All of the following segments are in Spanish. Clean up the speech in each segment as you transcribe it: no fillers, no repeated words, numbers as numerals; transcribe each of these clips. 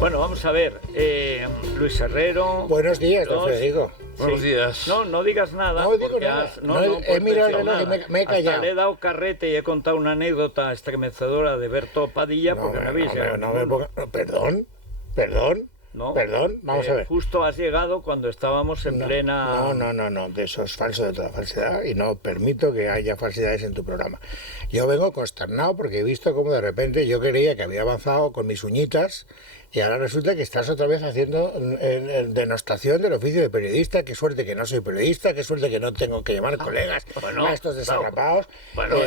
Bueno, vamos a ver, Luis Herrero. Buenos días, don Federico. Buenos días. No digas nada. No digo nada. He mirado el reloj y me he callado. Hasta le he dado carrete y he contado una anécdota estremecedora de Berto Padilla porque me habéis llegado. Perdón, vamos a ver. Justo has llegado cuando estábamos en plena... No, de eso es falso, de toda falsedad, y no permito que haya falsedades en tu programa. Yo vengo consternado porque he visto cómo de repente yo creía que había avanzado con mis uñitas y ahora resulta que estás otra vez haciendo denostación del oficio de periodista. Qué suerte que no soy periodista, qué suerte que no tengo que llamar colegas a estos desarrapados. Pero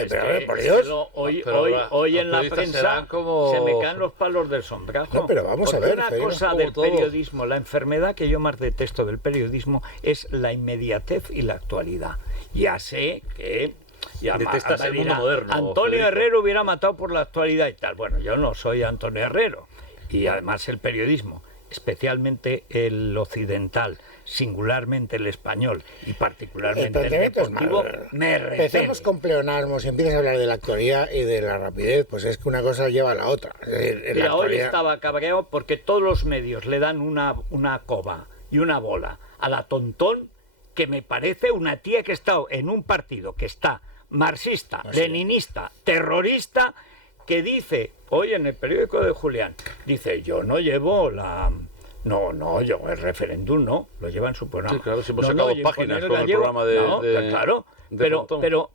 por Dios. Hoy en la prensa se me caen los palos del sombrajo. No, pero vamos a ver, una cosa del periodismo, la enfermedad que yo más detesto del periodismo es la inmediatez y la actualidad. Ya sé que... Detestas el mundo moderno. Antonio Herrero hubiera matado por la actualidad y tal. Bueno, yo no soy Antonio Herrero. Y además el periodismo, especialmente el occidental, singularmente el español y particularmente el deportivo, me repele. Empezamos con pleonasmos y empiezas a hablar de la actualidad y de la rapidez, pues es que una cosa lleva a la otra. Mira, hoy estaba cabreado porque todos los medios le dan una coba y una bola a la Tontón, que me parece una tía que ha estado en un partido que está marxista, leninista, terrorista, que dice, hoy en el periódico de Julián, dice, yo no llevo yo el referéndum no, lo lleva en su programa. Sí, claro, si hemos sacado páginas con el programa claro,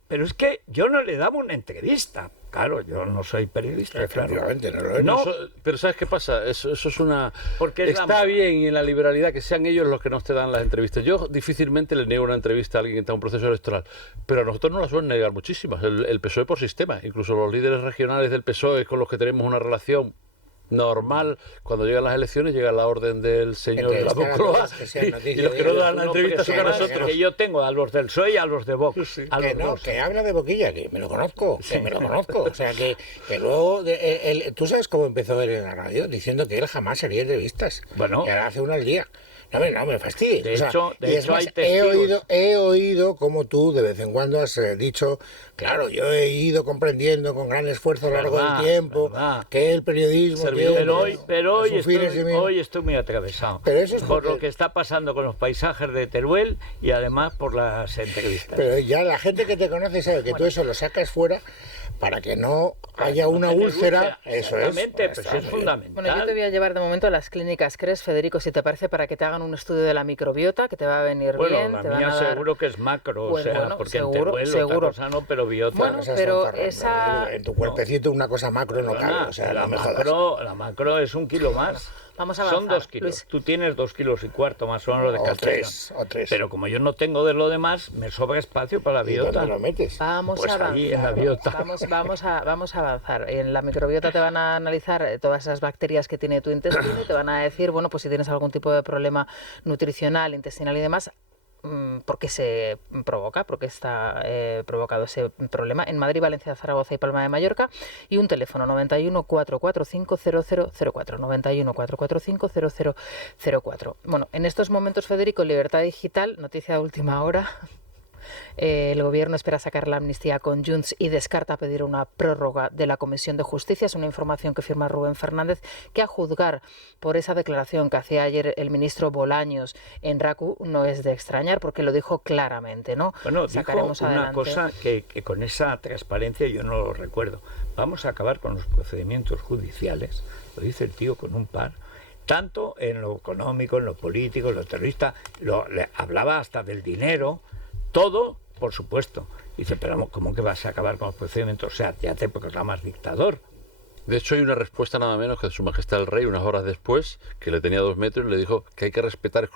pero es que yo no le daba una entrevista. Claro, yo no soy periodista, claro. No, pero ¿sabes qué pasa? Eso es una... Porque está bien, y en la liberalidad que sean ellos los que nos te dan las entrevistas. Yo difícilmente le niego una entrevista a alguien que está en un proceso electoral, pero a nosotros nos la suelen negar muchísimas. El PSOE por sistema, incluso los líderes regionales del PSOE con los que tenemos una relación normal, cuando llegan las elecciones llega la orden del señor de la Moncloa y los que no dan la entrevista son a nosotros. Que yo tengo a los del PSOE y a los de Vox. Sí. Que habla de boquilla, que me lo conozco, o sea que luego tú sabes cómo empezó él en la radio diciendo que él jamás haría entrevistas. Bueno, y ahora hace una al día. No me fastidies. De hecho, más, hay testigos. He oído como tú de vez en cuando has dicho, claro, yo he ido comprendiendo con gran esfuerzo a lo largo del tiempo que el periodismo... Pero hoy estoy muy atravesado. Pero eso es por lo que está pasando con los paisajes de Teruel y además por las entrevistas. Pero ya la gente que te conoce sabe que tú eso lo sacas fuera para que no haya una úlcera. Eso es. Pues es fundamental. Bueno, yo te voy a llevar de momento a las clínicas CRES, Federico, si te parece, para que te hagan un estudio de la microbiota, que te va a venir bien. Bueno, la mía seguro que es macro, porque seguro, en Teruel otra cosa no, pero biota. Bueno, pero esa... En tu cuerpecito una cosa macro no cabe, o sea, la macro es 1 kilo más. Vamos a avanzar. Son 2 kilos. Luis. Tú tienes 2,25 kilos más o menos de calcio. O 3. Pero como yo no tengo de lo demás, me sobra espacio para la biota. ¿Dónde lo metes? Vamos pues a avanzar. Ahí en la biota. Vamos a avanzar. En la microbiota te van a analizar todas esas bacterias que tiene tu intestino y te van a decir, bueno, pues si tienes algún tipo de problema nutricional, intestinal y demás, ¿por qué se provoca? ¿Por qué está provocado ese problema? En Madrid, Valencia, Zaragoza y Palma de Mallorca. Y un teléfono 91 445 0004. 91 445 0004. Bueno, en estos momentos, Federico, Libertad Digital, noticia de última hora. El gobierno espera sacar la amnistía con Junts y descarta pedir una prórroga de la Comisión de Justicia. Es una información que firma Rubén Fernández, que a juzgar por esa declaración que hacía ayer el ministro Bolaños en RACU no es de extrañar, porque lo dijo claramente, ¿no? Bueno, sacaremos dijo una cosa que con esa transparencia yo no lo recuerdo. Vamos a acabar con los procedimientos judiciales, lo dice el tío con un par, tanto en lo económico, en lo político, en lo terrorista, le hablaba hasta del dinero. Todo, por supuesto. Dice, pero ¿cómo que vas a acabar con los procedimientos? O sea, ya te proclamas dictador. De hecho, hay una respuesta nada menos que de Su Majestad el Rey, unas horas después, que le tenía 2 metros, y le dijo que hay que respetar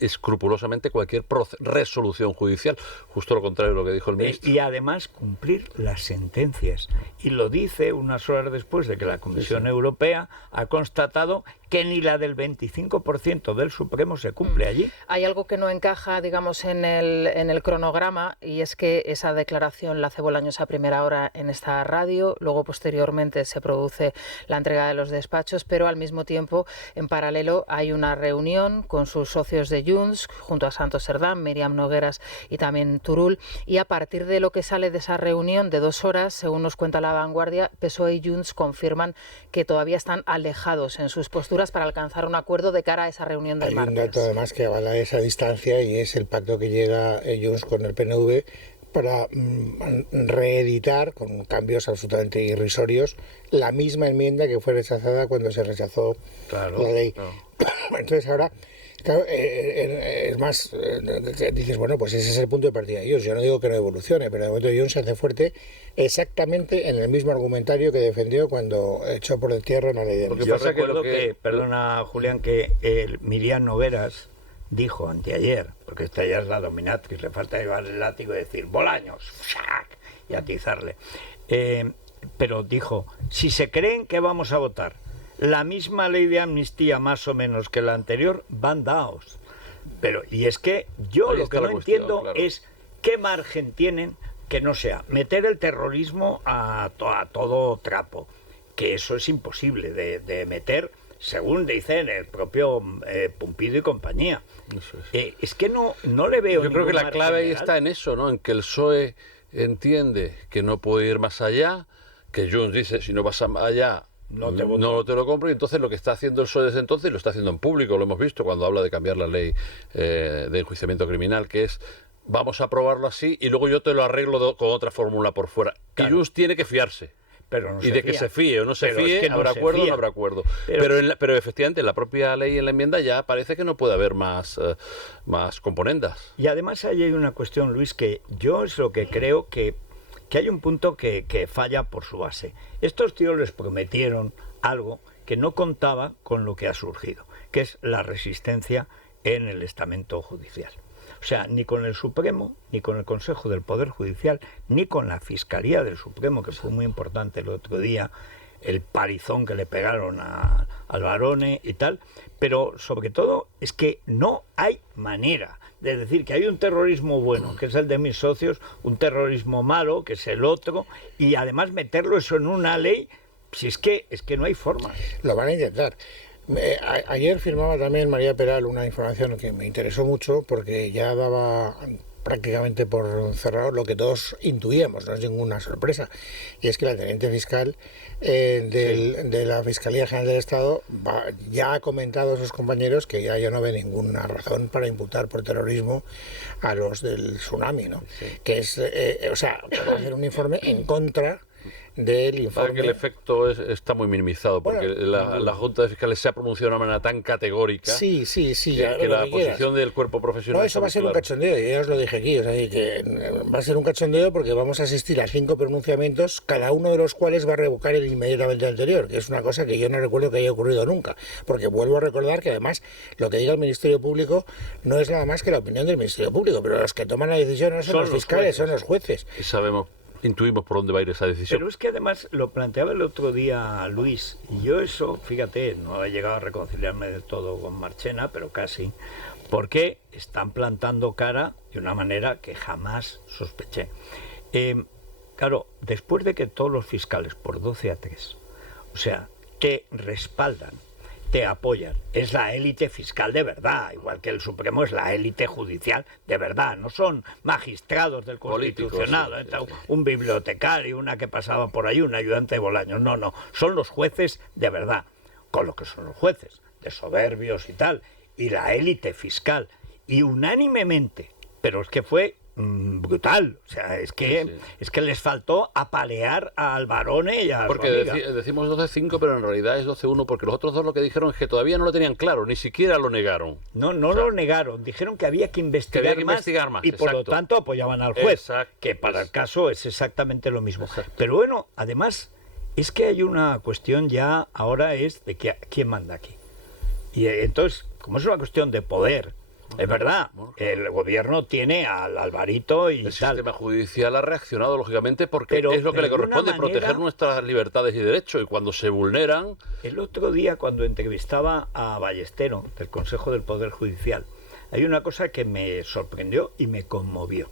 escrupulosamente cualquier resolución judicial. Justo lo contrario de lo que dijo el ministro. Y además cumplir las sentencias. Y lo dice unas horas después de que la Comisión Europea ha constatado que ni la del 25% del Supremo se cumple allí. Hay algo que no encaja, digamos, en el cronograma, y es que esa declaración la hace Bolaños a primera hora en esta radio, luego posteriormente se produce produce la entrega de los despachos, pero al mismo tiempo, en paralelo, hay una reunión con sus socios de Junts, junto a Santos Cerdán, Míriam Nogueras y también Turull, y a partir de lo que sale de esa reunión de 2 horas, según nos cuenta La Vanguardia, PSOE y Junts confirman que todavía están alejados en sus posturas para alcanzar un acuerdo de cara a esa reunión del martes. Hay un dato además que avala esa distancia y es el pacto que llega Junts con el PNV para reeditar, con cambios absolutamente irrisorios, la misma enmienda que fue rechazada cuando se rechazó la ley. Claro. Entonces ahora, claro, es más, dices, bueno, pues ese es el punto de partida de Junts. Yo no digo que no evolucione, pero de momento Junts se hace fuerte exactamente en el mismo argumentario que defendió cuando echó por el tierra una ley de amnistía. Yo recuerdo que, perdona Julián, que Míriam Nogueras dijo anteayer, porque esta ya es la dominatrix, le falta llevar el látigo y decir Bolaños, ¡shac! Y atizarle. Pero dijo, si se creen que vamos a votar la misma ley de amnistía más o menos que la anterior, van daos. Pero, y es que yo lo que no entiendo es qué margen tienen que no sea meter el terrorismo a todo trapo, que eso es imposible de meter, según dicen el propio Pumpido y compañía. Eso es. Es que no le veo. Yo creo que la clave ahí está en eso, ¿no? En que el PSOE entiende que no puede ir más allá, que Junts dice, si no vas allá, no te lo compro, y entonces lo que está haciendo el PSOE desde entonces, lo está haciendo en público, lo hemos visto cuando habla de cambiar la ley de enjuiciamiento criminal, que es, vamos a aprobarlo así y luego yo te lo arreglo con otra fórmula por fuera. Claro. Y Junts tiene que fiarse. Pero no y de que se fíe o no se fíe, habrá acuerdo o no habrá acuerdo. Pero efectivamente, en la propia ley, en la enmienda, ya parece que no puede haber más componendas. Y además ahí hay una cuestión, Luis, que yo es lo que creo que hay un punto que falla por su base. Estos tíos les prometieron algo que no contaba con lo que ha surgido, que es la resistencia en el estamento judicial. O sea, ni con el Supremo, ni con el Consejo del Poder Judicial, ni con la Fiscalía del Supremo, que fue muy importante el otro día, el parizón que le pegaron al Barone y tal, pero sobre todo es que no hay manera de decir que hay un terrorismo bueno, que es el de mis socios, un terrorismo malo, que es el otro, y además meterlo eso en una ley, si es que no hay forma. Lo van a intentar. Ayer firmaba también María Peral una información que me interesó mucho porque ya daba prácticamente por cerrado lo que todos intuíamos, no es ninguna sorpresa, y es que la teniente fiscal de la Fiscalía General del Estado ya ha comentado a sus compañeros que ya no ve ninguna razón para imputar por terrorismo a los del tsunami, ¿no? Sí. Que es, para hacer un informe en contra del informe. Para que el efecto está muy minimizado, porque la Junta de Fiscales se ha pronunciado de una manera tan categórica que la posición del cuerpo profesional... No, eso va a ser un cachondeo, yo ya os lo dije aquí, o sea, que va a ser un cachondeo porque vamos a asistir a 5 pronunciamientos, cada uno de los cuales va a revocar el inmediatamente anterior, que es una cosa que yo no recuerdo que haya ocurrido nunca, porque vuelvo a recordar que además lo que diga el Ministerio Público no es nada más que la opinión del Ministerio Público, pero los que toman la decisión no son los fiscales, son los jueces. Y intuimos por dónde va a ir esa decisión. Pero es que además lo planteaba el otro día Luis, y yo eso, fíjate, no he llegado a reconciliarme del todo con Marchena, pero casi, porque están plantando cara de una manera que jamás sospeché. Claro, después de que todos los fiscales, por 12-3, o sea, te respaldan, te apoyan, es la élite fiscal de verdad, igual que el Supremo es la élite judicial de verdad, no son magistrados del Constitucional, un bibliotecario, una que pasaba por ahí, un ayudante de Bolaños, no, son los jueces de verdad, con lo que son los jueces, de soberbios y tal, y la élite fiscal, y unánimemente, pero es que fue brutal, o sea, es que les faltó apalear al Barone y a porque decimos 12-5, pero en realidad es 12-1, porque los otros dos lo que dijeron es que todavía no lo tenían claro, ni siquiera lo negaron. No lo negaron, dijeron que había que investigar, más, y por lo tanto apoyaban al juez, que para el caso es exactamente lo mismo. Pero bueno, además es que hay una cuestión ya ahora es de que quién manda aquí. Y entonces, como es una cuestión de poder, es verdad, el gobierno tiene al Alvarito y el sistema judicial ha reaccionado lógicamente porque es lo que le corresponde, proteger nuestras libertades y derechos, y cuando se vulneran... El otro día, cuando entrevistaba a Ballestero del Consejo del Poder Judicial, hay una cosa que me sorprendió y me conmovió,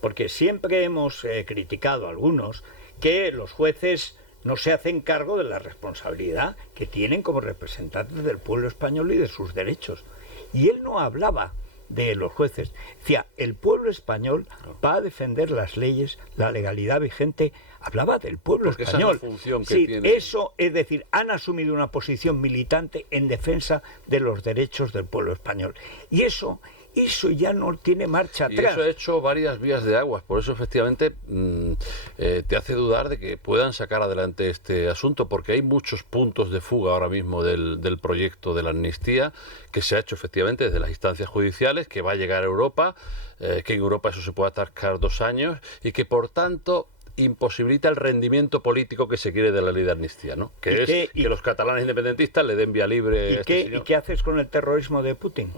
porque siempre hemos criticado a algunos que los jueces no se hacen cargo de la responsabilidad que tienen como representantes del pueblo español y de sus derechos. Y él no hablaba de los jueces. Decía, el pueblo español va a defender las leyes, la legalidad vigente. Hablaba del pueblo español. Esa es la función que sí, tiene. eso es decir, han asumido una posición militante en defensa de los derechos del pueblo español. Y eso ya no tiene marcha atrás. Y eso ha hecho varias vías de aguas, por eso efectivamente te hace dudar de que puedan sacar adelante este asunto, porque hay muchos puntos de fuga ahora mismo del proyecto de la amnistía, que se ha hecho efectivamente desde las instancias judiciales, que va a llegar a Europa, que en Europa eso se puede atascar 2 años, y que por tanto imposibilita el rendimiento político que se quiere de la ley de amnistía, ¿no? Que es que los catalanes independentistas le den vía libre a este señor. ¿Y qué haces con el terrorismo de Putin?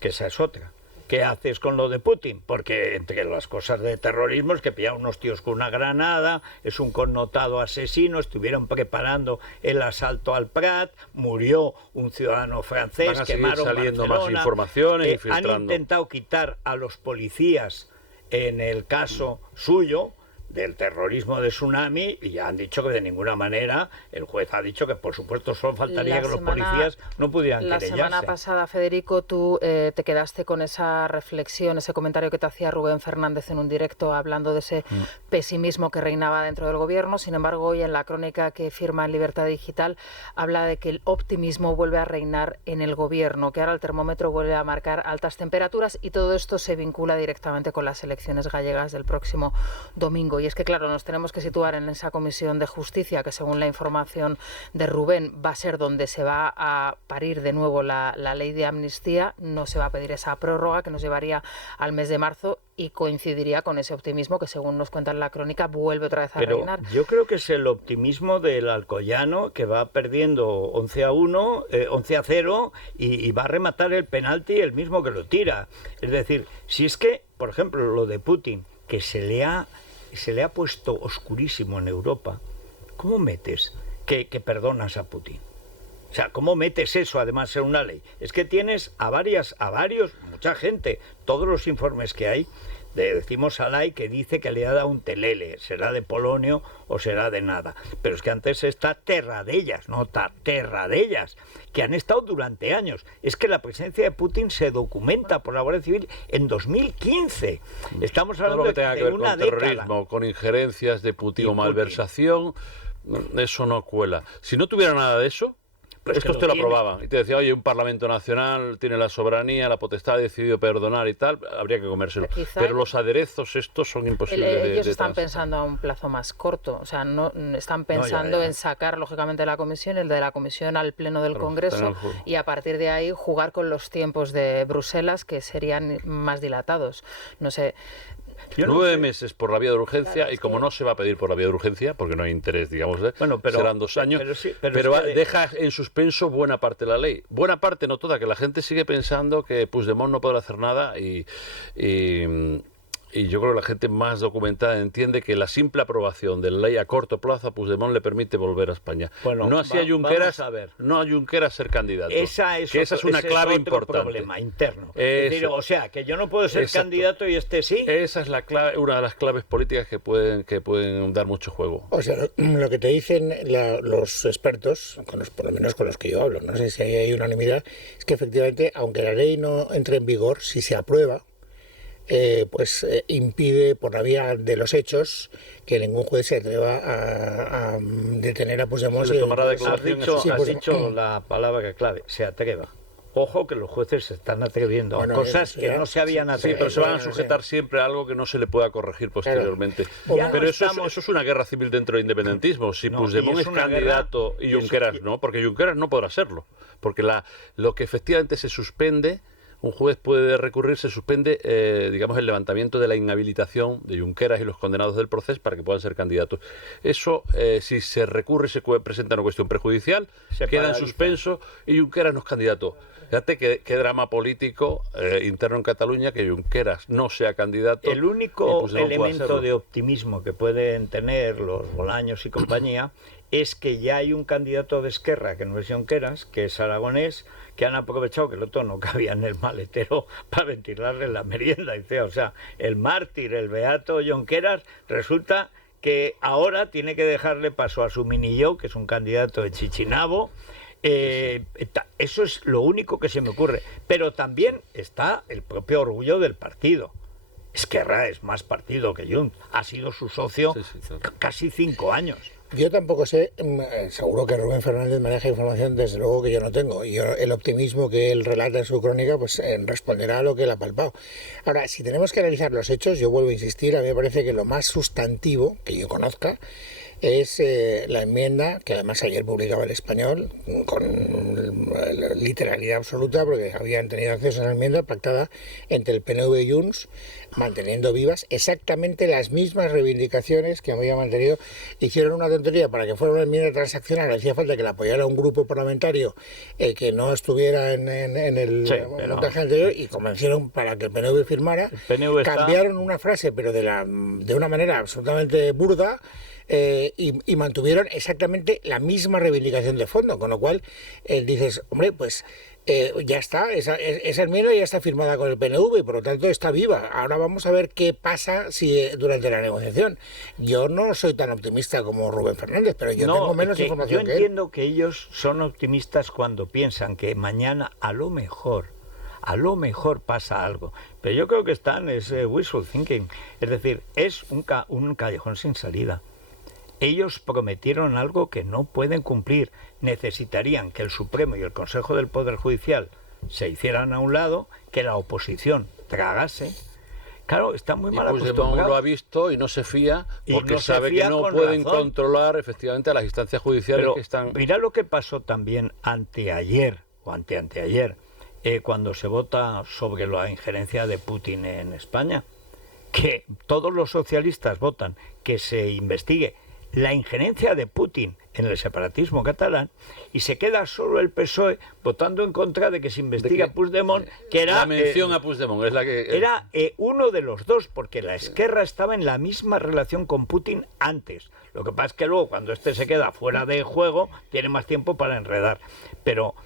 Que esa es otra. ¿Qué haces con lo de Putin? Porque entre las cosas de terrorismo es que pillaron unos tíos con una granada, es un connotado asesino, estuvieron preparando el asalto al Prat, murió un ciudadano francés, van a seguir quemaron saliendo Barcelona, más informaciones y filtrando. Han intentado quitar a los policías en el caso suyo del terrorismo de Tsunami y ya han dicho que de ninguna manera, el juez ha dicho que por supuesto solo faltaría que los policías no pudieran querellarse. La semana pasada, Federico, tú te quedaste con esa reflexión, ese comentario que te hacía Rubén Fernández en un directo hablando de ese pesimismo que reinaba dentro del gobierno. Sin embargo, hoy en la crónica que firma en Libertad Digital habla de que el optimismo vuelve a reinar en el gobierno, que ahora el termómetro vuelve a marcar altas temperaturas y todo esto se vincula directamente con las elecciones gallegas del próximo domingo. Y es que, claro, nos tenemos que situar en esa Comisión de Justicia que, según la información de Rubén, va a ser donde se va a parir de nuevo la ley de amnistía. No se va a pedir esa prórroga que nos llevaría al mes de marzo y coincidiría con ese optimismo que, según nos cuenta en la crónica, vuelve otra vez a reinar. Yo creo que es el optimismo del Alcoyano, que va perdiendo 11-1, 11-0 y va a rematar el penalti el mismo que lo tira. Es decir, si es que, por ejemplo, lo de Putin, que se le ha puesto oscurísimo en Europa, ¿cómo metes que perdonas a Putin? O sea, ¿cómo metes eso además en una ley? Es que tienes a varios, mucha gente, todos los informes que hay, decimos a Lai que dice que le ha dado un telele, será de Polonio o será de nada. Pero es que antes está Terradellas, no Terradellas, que han estado durante años. Es que la presencia de Putin se documenta por la Guardia Civil en 2015. Estamos hablando todo lo que tenga de que ver una con terrorismo, década. con injerencias de Putin o Putin. Malversación, eso no cuela. Si no tuviera nada de eso, Pues estos que te lo tiene. aprobaban y te decía, oye, un Parlamento Nacional tiene la soberanía, la potestad, ha decidido perdonar y tal, habría que comérselo. Pero los aderezos estos son imposibles Ellos de están transar. pensando a un plazo más corto, o sea, no están pensando en sacar, lógicamente, la comisión, el de la comisión al Pleno del Congreso y a partir de ahí jugar con los tiempos de Bruselas que serían más dilatados. No sé. 9 meses por la vía de urgencia, Claro, y como no se va a pedir por la vía de urgencia, porque no hay interés, digamos, Bueno, serán 2 años, pero es que deja en suspenso buena parte de la ley. Buena parte, no toda, que la gente sigue pensando que Puigdemont no podrá hacer nada y yo creo que la gente más documentada entiende que la simple aprobación de la ley a corto plazo a Puigdemont le permite volver a España. Bueno, no así a Junqueras, vamos a ver. no a Junqueras ser candidato. Esa es una clave otro importante. problema interno. Eso. Es decir, o sea, que yo no puedo ser Exacto. candidato y este sí. Esa es la clave, una de las claves políticas que pueden dar mucho juego. O sea, lo que te dicen los expertos, por lo menos con los que yo hablo, no sé si hay unanimidad, es que efectivamente, aunque la ley no entre en vigor, si se aprueba, impide por la vía de los hechos que ningún juez se atreva a detener a Puigdemont. Se le tomará Has declaración. dicho la palabra clave, se atreva. Ojo que los jueces se están atreviendo a cosas que no se habían Sí, atrevido. pero se van a sujetar siempre a algo que no se le pueda corregir posteriormente. Ya Pero no eso estamos- es una guerra civil dentro del independentismo. Si No, Puigdemont y es es una candidato guerra- y y eso- Junqueras no, porque Junqueras no podrá serlo. Porque lo que efectivamente se suspende, un juez puede recurrir, se suspende, digamos, el levantamiento de la inhabilitación de Junqueras y los condenados del proceso para que puedan ser candidatos. Eso, si se recurre, se presenta una cuestión prejudicial, Se queda en paraliza. suspenso y Junqueras no es candidato. Fíjate qué drama político interno en Cataluña que Junqueras no sea candidato. El y único Puigdemont pueda elemento serlo. de optimismo que pueden tener los Bolaños y compañía es que ya hay un candidato de Esquerra, que no es Junqueras, que es aragonés, que han aprovechado que el otro no cabía en el maletero para ventilarle la merienda. Dice, o sea, el mártir, el beato Junqueras, resulta que ahora tiene que dejarle paso a su mini yo, que es un candidato de Chichinabo. Eso es lo único que se me ocurre. Pero también está el propio orgullo del partido. Esquerra es más partido que Junts. Ha sido su socio casi 5 años. Yo tampoco sé, seguro que Rubén Fernández maneja información, desde luego que yo no tengo. Y el optimismo que él relata en su crónica, pues responderá a lo que él ha palpado. Ahora, si tenemos que analizar los hechos, yo vuelvo a insistir, a mí me parece que lo más sustantivo que yo conozca es la enmienda, que además ayer publicaba El Español, con literalidad absoluta, porque habían tenido acceso a la enmienda pactada entre el PNV y Junts, manteniendo vivas exactamente las mismas reivindicaciones que había mantenido. Hicieron una tontería para que fuera una enmienda transaccional, hacía falta que la apoyara un grupo parlamentario que no estuviera en el montaje anterior, y convencieron para que el PNV firmara. Cambiaron una frase, pero de una manera absolutamente burda, y mantuvieron exactamente la misma reivindicación de fondo, con lo cual dices, hombre, pues ya está, esa enmienda ya está firmada con el PNV y por lo tanto está viva. Ahora vamos a ver qué pasa si durante la negociación. Yo no soy tan optimista como Rubén Fernández, pero yo tengo menos información que él. Yo entiendo que ellos son optimistas cuando piensan que mañana a lo mejor pasa algo, pero yo creo que están wishful thinking, es decir, es un callejón sin salida. Ellos prometieron algo que no pueden cumplir. Necesitarían que el Supremo y el Consejo del Poder Judicial se hicieran a un lado, que la oposición tragase. Claro, está muy mal acostumbrado. Puigdemont lo ha visto y no se fía, porque sabe que no pueden controlar efectivamente a las instancias judiciales. Pero que están... Mira lo que pasó también anteayer o anteanteayer, cuando se vota sobre la injerencia de Putin en España, que todos los socialistas votan que se investigue la injerencia de Putin en el separatismo catalán, y se queda solo el PSOE votando en contra de que se investigue a Puigdemont, que era... La mención a Puigdemont es la que... Era uno de los dos, porque la Esquerra estaba en la misma relación con Putin antes. Lo que pasa es que luego, cuando este se queda fuera de juego, tiene más tiempo para enredar. Pero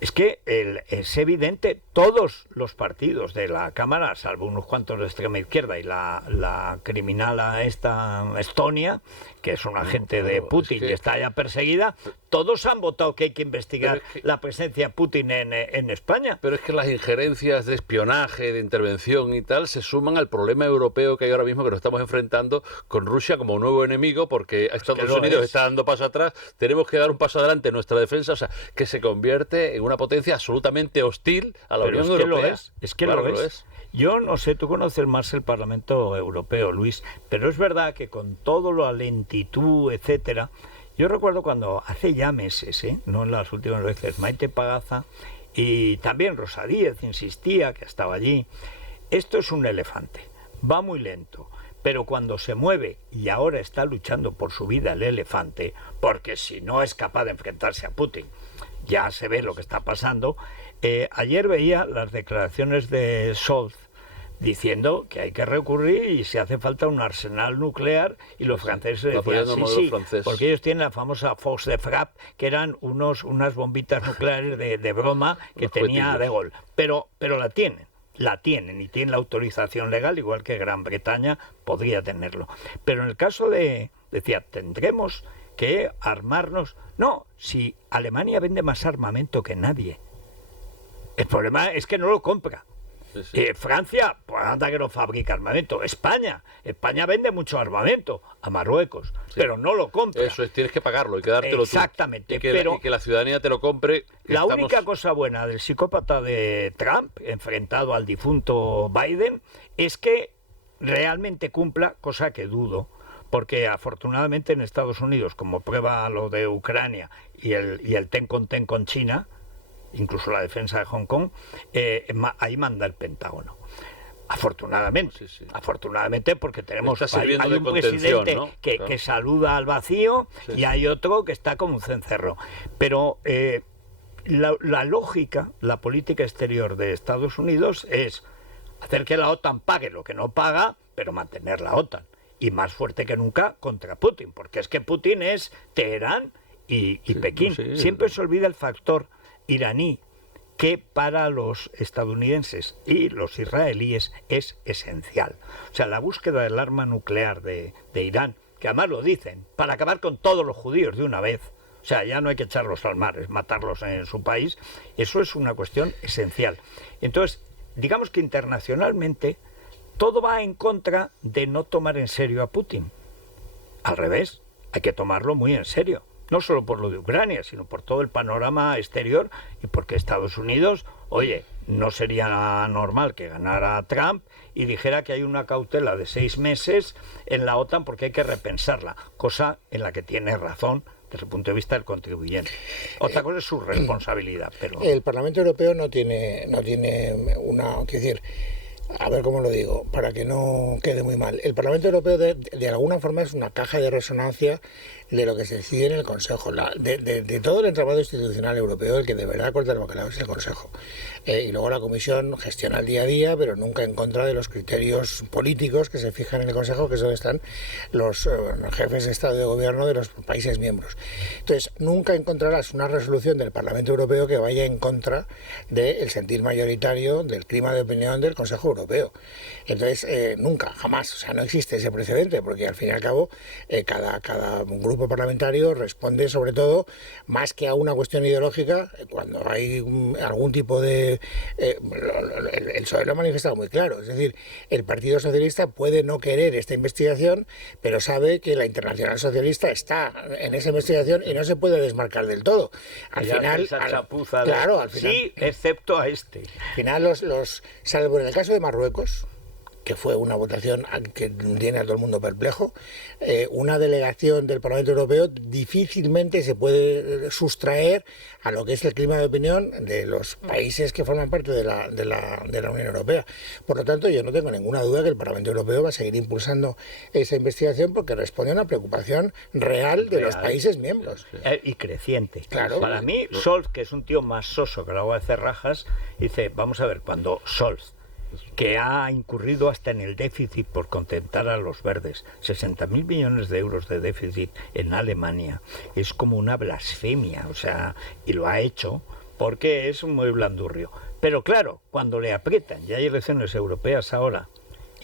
es que es evidente, todos los partidos de la Cámara, salvo unos cuantos de extrema izquierda y la criminal esta Estonia, que es un agente de Putin y está ya perseguida, todos han votado que hay que investigar la presencia de Putin en España. Pero es que las injerencias de espionaje, de intervención y tal, se suman al problema europeo que hay ahora mismo, que nos estamos enfrentando con Rusia como un nuevo enemigo, porque Estados Unidos está dando paso atrás, tenemos que dar un paso adelante en nuestra defensa, o sea, que se convierte en una potencia absolutamente hostil a la Unión Europea. Es que lo es. Yo no sé, tú conoces más el Parlamento Europeo, Luis, pero es verdad que con todo la lentitud, etcétera, yo recuerdo cuando hace ya meses, no en las últimas veces, Maite Pagaza y también Rosa Díez insistía, que estaba allí, esto es un elefante, va muy lento, pero cuando se mueve, y ahora está luchando por su vida el elefante, porque si no es capaz de enfrentarse a Putin, ya se ve lo que está pasando. Ayer veía las declaraciones de Scholz diciendo que hay que recurrir y si hace falta un arsenal nuclear, y los franceses decían sí, porque ellos tienen la famosa Fox de Frappe, que eran unas bombitas nucleares de broma que tenía De Gaulle, pero la tienen y tienen la autorización legal, igual que Gran Bretaña podría tenerlo. Pero en el caso decía, tendremos que armarnos. No, si Alemania vende más armamento que nadie, el problema es que no lo compra. Francia, pues anda que no fabrica armamento. España vende mucho armamento a Marruecos, pero no lo compra. Eso es, tienes que pagarlo y quedártelo exactamente, tú. Y que la ciudadanía te lo compre. La única cosa buena del psicópata de Trump, enfrentado al difunto Biden, es que realmente cumpla, cosa que dudo, porque afortunadamente en Estados Unidos, como prueba lo de Ucrania y el ten con China, incluso la defensa de Hong Kong, ahí manda el Pentágono. Afortunadamente, afortunadamente, porque tenemos hay un presidente, ¿no? que saluda al vacío, y hay otro que está como un cencerro. Pero la lógica, la política exterior de Estados Unidos es hacer que la OTAN pague lo que no paga, pero mantener la OTAN. Y más fuerte que nunca contra Putin, porque es que Putin es Teherán y Pekín. Siempre se olvida el factor iraní, que para los estadounidenses y los israelíes es esencial. O sea, la búsqueda del arma nuclear de Irán, que además lo dicen, para acabar con todos los judíos de una vez. O sea, ya no hay que echarlos al mar, es matarlos en su país. Eso es una cuestión esencial. Entonces, digamos que internacionalmente todo va en contra de no tomar en serio a Putin. Al revés, hay que tomarlo muy en serio. No solo por lo de Ucrania, sino por todo el panorama exterior y porque Estados Unidos, oye, no sería normal que ganara Trump y dijera que hay una cautela de 6 meses en la OTAN porque hay que repensarla, cosa en la que tiene razón desde el punto de vista del contribuyente. Otra cosa es su responsabilidad, pero... El Parlamento Europeo no tiene una... Quiero decir, a ver cómo lo digo, para que no quede muy mal. El Parlamento Europeo de alguna forma es una caja de resonancia de lo que se decide en el Consejo. De todo el entramado institucional europeo, el que de verdad corta el bacalao es el Consejo. Y luego la Comisión gestiona el día a día, pero nunca en contra de los criterios políticos que se fijan en el Consejo, que es donde están los jefes de Estado y de Gobierno de los países miembros. Entonces, nunca encontrarás una resolución del Parlamento Europeo que vaya en contra del sentir mayoritario del clima de opinión del Consejo Europeo. Entonces, nunca, jamás, o sea, no existe ese precedente, porque al fin y al cabo cada grupo parlamentario responde sobre todo, más que a una cuestión ideológica, cuando hay algún tipo de... el PSOE lo ha manifestado muy claro, es decir, el Partido Socialista puede no querer esta investigación, pero sabe que la Internacional Socialista está en esa investigación y no se puede desmarcar del todo. Al final... Claro, al final... Sí, excepto a este. Al final, salvo en el caso de Marruecos, que fue una votación que tiene a todo el mundo perplejo, una delegación del Parlamento Europeo difícilmente se puede sustraer a lo que es el clima de opinión de los países que forman parte de la Unión Europea. Por lo tanto, yo no tengo ninguna duda que el Parlamento Europeo va a seguir impulsando esa investigación porque responde a una preocupación real de los países miembros. Y creciente. Claro. Para mí, Scholz, que es un tío más soso que el agua de cerrajas, dice, vamos a ver, cuando Scholz, que ha incurrido hasta en el déficit por contentar a los verdes, 60.000 millones de euros de déficit en Alemania, es como una blasfemia, o sea, y lo ha hecho porque es muy blandurrio. Pero claro, cuando le aprietan, ya hay elecciones europeas ahora,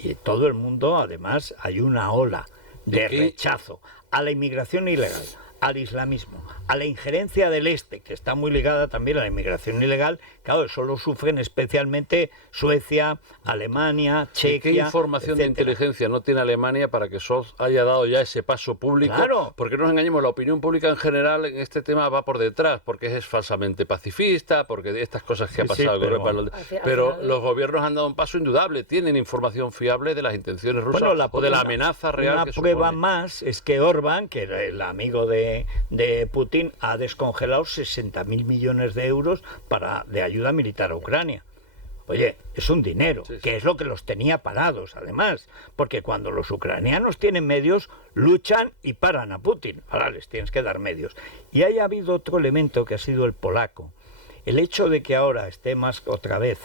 y todo el mundo, además, hay una ola de rechazo a la inmigración ilegal, al islamismo, a la injerencia del este, que está muy ligada también a la inmigración ilegal. Claro, eso lo sufren especialmente Suecia, Alemania, Chequia. ¿Qué información de inteligencia no tiene Alemania para que Scholz haya dado ya ese paso público? Claro. Porque no nos engañemos, la opinión pública en general en este tema va por detrás, porque es falsamente pacifista, porque de estas cosas que ha pasado. Pero los gobiernos han dado un paso indudable, tienen información fiable de las intenciones rusas o de la amenaza real una que prueba supone. Más es que Orbán, que era el amigo de Putin, ha descongelado 60.000 millones de euros de ayuda militar a Ucrania. Oye, es un dinero, que es lo que los tenía parados, además, porque cuando los ucranianos tienen medios, luchan y paran a Putin. Ahora les tienes que dar medios. Y ha habido otro elemento que ha sido el polaco. El hecho de que ahora esté más otra vez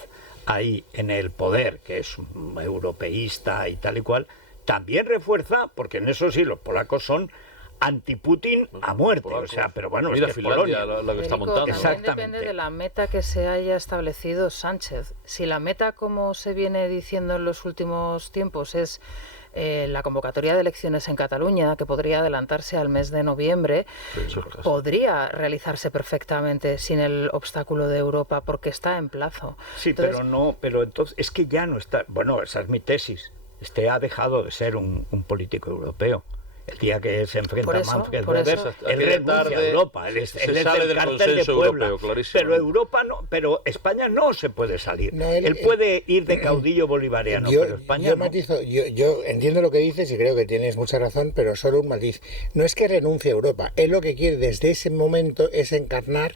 ahí en el poder, que es un europeísta y tal y cual, también refuerza, porque en eso sí, los polacos son anti-Putin a muerte, o sea, pero bueno, mira, es que Finlandia, Polonia lo que está montando. Exactamente. Depende de la meta que se haya establecido Sánchez. Si la meta, como se viene diciendo en los últimos tiempos, es la convocatoria de elecciones en Cataluña, que podría adelantarse al mes de noviembre, podría realizarse perfectamente sin el obstáculo de Europa, porque está en plazo. Sí, entonces, pero entonces es que ya no está. Bueno, esa es mi tesis. Ha dejado de ser un político europeo. El día que se enfrenta a Manfred Weber, él renuncia a Europa, él sale del cártel de Puebla, europeo, pero Europa no, pero España no se puede salir. No, él puede ir de caudillo bolivariano, pero España no. Matizo, yo entiendo lo que dices y creo que tienes mucha razón, pero solo un matiz. No es que renuncie a Europa, él lo que quiere desde ese momento es encarnar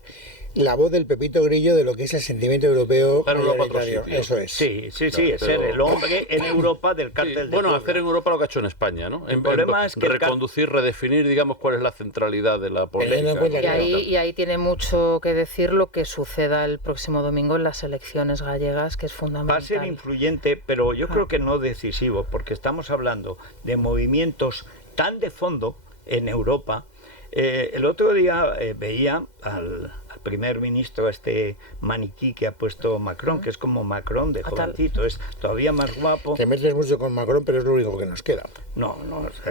la voz del Pepito Grillo de lo que es el sentimiento europeo mayoritario. Eso es. Sí, ser el hombre en Europa del cártel de Puebla. Hacer en Europa lo que ha hecho en España, ¿no? El problema es que reconducir, redefinir, digamos, cuál es la centralidad de la política. Y ahí tiene mucho que decir lo que suceda el próximo domingo en las elecciones gallegas, que es fundamental. Va a ser influyente, pero yo creo que no decisivo, porque estamos hablando de movimientos tan de fondo en Europa. El otro día veía al primer ministro, este maniquí que ha puesto Macron, que es como Macron de jovencito, es todavía más guapo. Te metes mucho con Macron, pero es lo único que nos queda. No,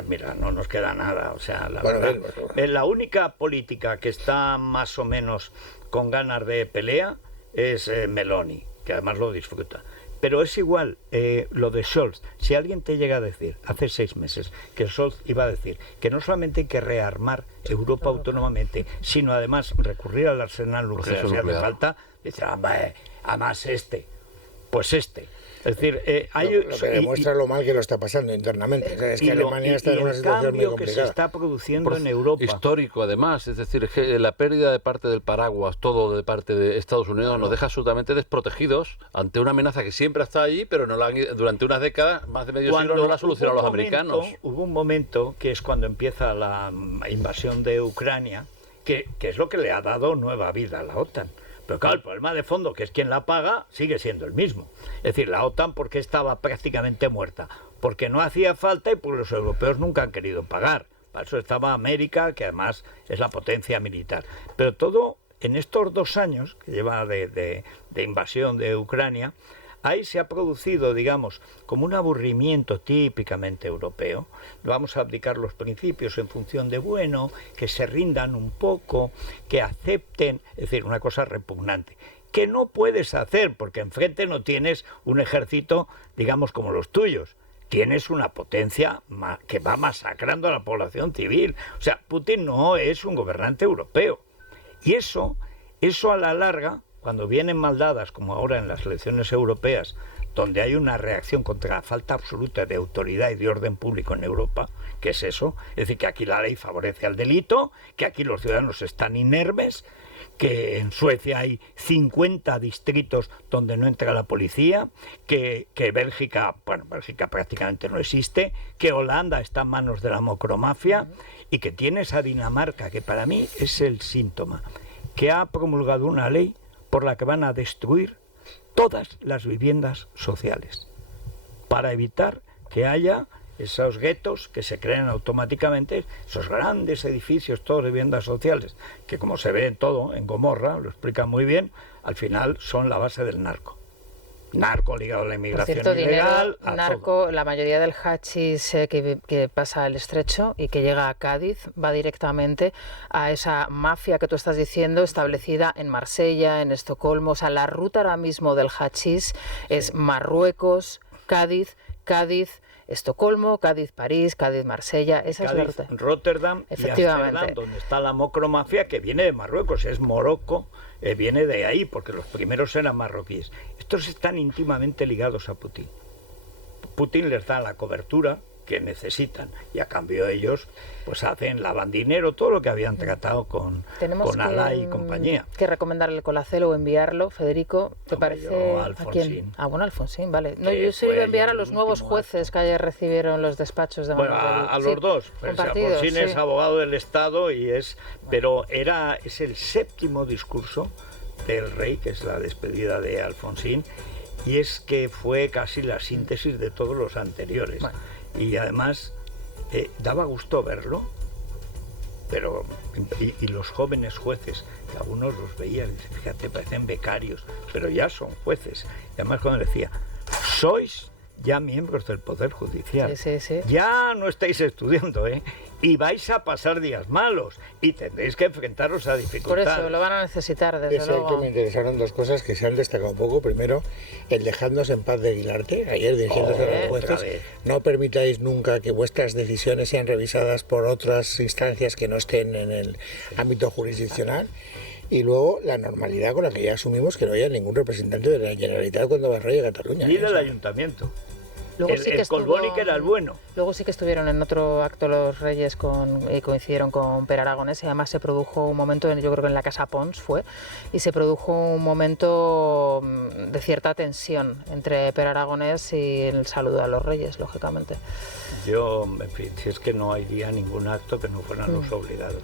mira, no nos queda nada. O sea, la verdad, la única política que está más o menos con ganas de pelea es Meloni, que además lo disfruta. Pero es igual lo de Scholz. Si alguien te llega a decir, hace 6 meses, que Scholz iba a decir que no solamente hay que rearmar Europa autónomamente, sino además recurrir al arsenal nuclear si hace falta, dice, además pues este. Es decir, lo que demuestra lo mal que lo está pasando internamente. O sea, es que Alemania está en una situación muy complicada. Que se está produciendo en Europa. Histórico, además. Es decir, es que la pérdida de parte del paraguas, todo de parte de Estados Unidos, nos deja absolutamente desprotegidos ante una amenaza que siempre ha estado allí, pero no durante unas décadas, más de medio siglo, no la solucionaron los americanos. Hubo un momento, que es cuando empieza la invasión de Ucrania, que es lo que le ha dado nueva vida a la OTAN. Pero claro, el problema de fondo, que es quien la paga, sigue siendo el mismo. Es decir, la OTAN, ¿por qué estaba prácticamente muerta? Porque no hacía falta y porque los europeos nunca han querido pagar. Para eso estaba América, que además es la potencia militar. Pero todo en estos 2 años que lleva de invasión de Ucrania, ahí se ha producido, digamos, como un aburrimiento típicamente europeo. Vamos a abdicar los principios en función de que se rindan un poco, que acepten, es decir, una cosa repugnante, que no puedes hacer porque enfrente no tienes un ejército, digamos, como los tuyos. Tienes una potencia que va masacrando a la población civil. O sea, Putin no es un gobernante europeo. Y eso a la larga, cuando vienen mal dadas, como ahora en las elecciones europeas, donde hay una reacción contra la falta absoluta de autoridad y de orden público en Europa, que es eso, es decir, que aquí la ley favorece al delito, que aquí los ciudadanos están inermes, que en Suecia hay 50 distritos donde no entra la policía, que Bélgica prácticamente no existe, que Holanda está en manos de la macromafia y que tienes a Dinamarca, que para mí es el síntoma, que ha promulgado una ley por la que van a destruir todas las viviendas sociales para evitar que haya esos guetos que se crean automáticamente, esos grandes edificios, todos de viviendas sociales, que como se ve en todo, en Gomorra, lo explica muy bien, al final son la base del narco. Narco ligado a la inmigración ilegal. Narco, la mayoría del hachís que pasa el estrecho y que llega a Cádiz va directamente a esa mafia que tú estás diciendo, establecida en Marsella, en Estocolmo. O sea, la ruta ahora mismo del hachís es Marruecos, Cádiz, Estocolmo, Cádiz, París, Cádiz, Marsella, esa es la ruta. Rotterdam y Ámsterdam, donde está la macromafia que viene de Marruecos, es Morocco, viene de ahí, porque los primeros eran marroquíes. Estos están íntimamente ligados a Putin. Putin les da la cobertura que necesitan y a cambio ellos pues lavan dinero, todo lo que habían tratado con Alá y compañía. Que recomendarle el Colacelo o enviarlo, Federico, ¿te parece? Alfonsín. Bueno, Alfonsín, vale. No, yo sí iba a enviar a los nuevos jueces que ayer recibieron los despachos de Bueno, a los dos. Pues Alfonsín es abogado del Estado y pero es el 7º discurso del rey, que es la despedida de Alfonsín, y es que fue casi la síntesis de todos los anteriores. Bueno. Y además daba gusto verlo, pero y los jóvenes jueces, que algunos los veían, fíjate, parecen becarios, pero ya son jueces. Y además cuando decía, sois ya miembros del Poder Judicial, sí. Ya no estáis estudiando, y vais a pasar días malos y tendréis que enfrentaros a dificultades. Por eso lo van a necesitar, desde luego. Que me interesaron 2 cosas que se han destacado un poco. Primero, el dejadnos en paz de Aguilarte, ayer dirigiéndose a los jueces. No permitáis nunca que vuestras decisiones sean revisadas por otras instancias que no estén en el ámbito jurisdiccional. Y luego la normalidad con la que ya asumimos que no haya ningún representante de la Generalitat cuando va al Rey de Cataluña. Y del ayuntamiento. Luego el Colboni, que era el bueno. Luego sí que estuvieron en otro acto los Reyes y coincidieron con Per Aragonés, y además se produjo un momento, yo creo que en la Casa Pons fue, y se produjo un momento de cierta tensión entre Per Aragonés y el saludo a los Reyes, lógicamente. Yo, en fin, si es que no había ningún acto que no fueran los obligados.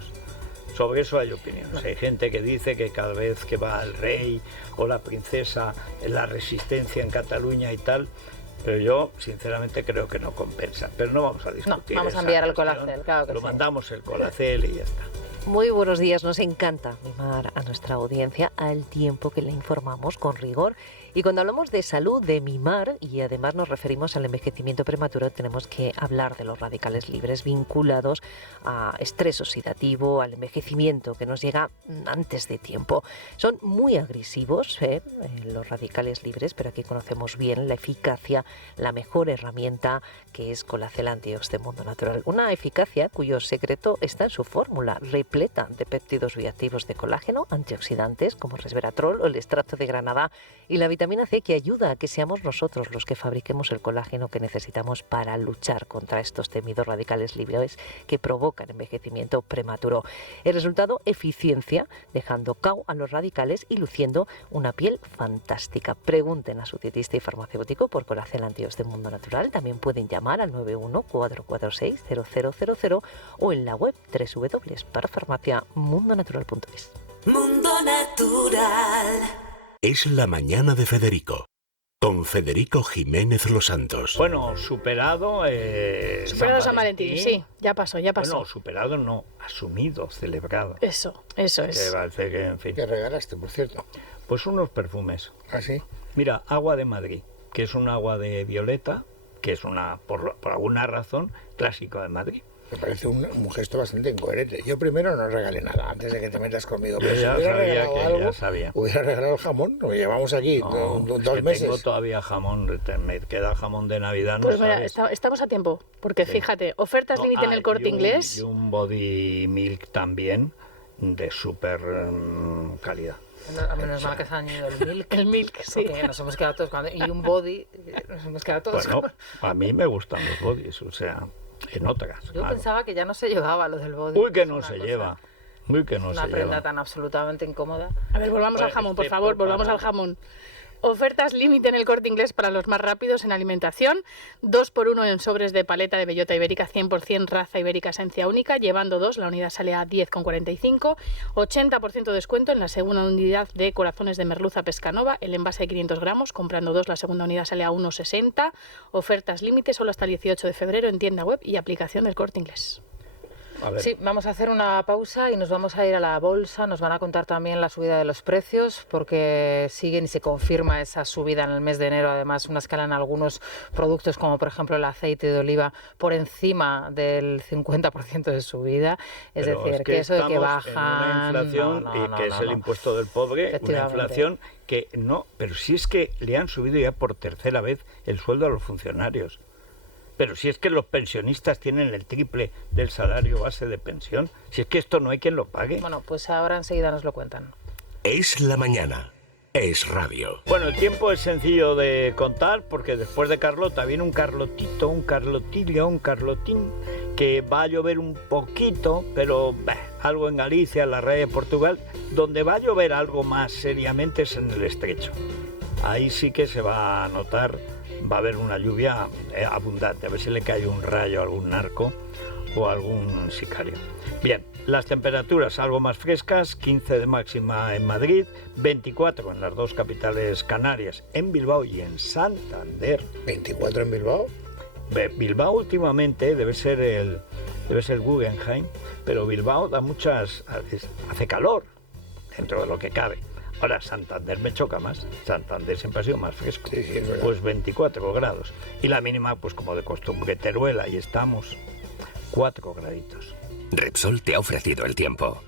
Sobre eso hay opiniones. Hay gente que dice que cada vez que va el rey o la princesa, la resistencia en Cataluña y tal, pero yo sinceramente creo que no compensa. Pero no vamos a discutir. No, vamos a enviar el Colacel, claro que Lo sí. mandamos el Colacel y ya está. Muy buenos días. Nos encanta mimar a nuestra audiencia al tiempo que le informamos con rigor. Y cuando hablamos de salud, de mimar, y además nos referimos al envejecimiento prematuro, tenemos que hablar de los radicales libres vinculados a estrés oxidativo, al envejecimiento que nos llega antes de tiempo. Son muy agresivos los radicales libres, pero aquí conocemos bien la eficacia, la mejor herramienta que es Colacel Antiox de Mundo Natural. Una eficacia cuyo secreto está en su fórmula, repleta de péptidos bioactivos de colágeno, antioxidantes como resveratrol o el extracto de granada y la vitamina C, que ayuda a que seamos nosotros los que fabriquemos el colágeno que necesitamos para luchar contra estos temidos radicales libres que provocan envejecimiento prematuro. El resultado, eficiencia, dejando cao a los radicales y luciendo una piel fantástica. Pregunten a su dietista y farmacéutico por Colacel Antiox de Mundo Natural. También pueden llamar al 91-446-0000 o en la web www.parafarmaciamundonatural.es. Mundo Natural. Es la mañana de Federico, con Federico Jiménez Los Santos. Bueno, superado San Valentín, sí, ya pasó. Bueno, superado no, asumido, celebrado. Eso es. Que parece que, en fin. ¿Qué regalaste, por cierto? Pues unos perfumes. ¿Ah, sí? Mira, agua de Madrid, que es un agua de violeta, que es por alguna razón, clásico de Madrid. Me parece un gesto bastante incoherente. Yo primero no regalé nada, antes de que te metas conmigo. Pero ya si ya sabía. Hubiera regalado el jamón, lo llevamos aquí dos meses. Tengo todavía jamón, me queda jamón de Navidad. Pues vaya, estamos a tiempo, porque fíjate, ofertas límite en el Corte Inglés. Y un body milk también, de súper calidad. A menos mal que se ha añadido el milk, sí. Porque nos hemos quedado todos y un body, nos hemos quedado todos. Bueno, a mí me gustan los bodies, o sea, en otras. Yo pensaba que ya no se llevaba lo del body. Uy, que no se lleva. Uy, que no se lleva. Una prenda tan absolutamente incómoda. A ver, volvamos al jamón, por favor, volvamos al jamón. Ofertas límite en el Corte Inglés para los más rápidos en alimentación. 2x1 en sobres de paleta de bellota ibérica 100% raza ibérica esencia única. Llevando 2, la unidad sale a 10,45. 80% descuento en la segunda unidad de corazones de merluza pescanova. El envase de 500 gramos. Comprando 2, la segunda unidad sale a 1,60. Ofertas límite solo hasta el 18 de febrero en tienda web y aplicación del Corte Inglés. Sí, vamos a hacer una pausa y nos vamos a ir a la bolsa. Nos van a contar también la subida de los precios, porque siguen y se confirma esa subida en el mes de enero. Además, una escala en algunos productos, como por ejemplo el aceite de oliva, por encima del 50% de subida. Es decir, que eso de que bajan... una inflación, que es el impuesto del pobre, una inflación que no... Pero si es que le han subido ya por tercera vez el sueldo a los funcionarios. Pero si es que los pensionistas tienen el triple del salario base de pensión, si es que esto no hay quien lo pague. Bueno, pues ahora enseguida nos lo cuentan. Es la mañana, es radio. Bueno, el tiempo es sencillo de contar porque después de Carlota viene un Carlotito, un Carlotillo, un Carlotín, que va a llover un poquito, pero algo en Galicia, en la raya de Portugal. Donde va a llover algo más seriamente es en el estrecho. Ahí sí que se va a notar. Va a haber una lluvia abundante, a ver si le cae un rayo a algún narco o a algún sicario. Bien, las temperaturas algo más frescas, 15 de máxima en Madrid, 24 en las dos capitales canarias, en Bilbao y en Santander. ¿24 en Bilbao? Bilbao últimamente debe ser el Guggenheim, pero Bilbao hace calor dentro de lo que cabe. Ahora, Santander me choca más. Santander siempre ha sido más fresco. Sí, es verdad. Pues 24 grados. Y la mínima, pues como de costumbre, Teruel, y estamos 4 graditos. Repsol te ha ofrecido el tiempo.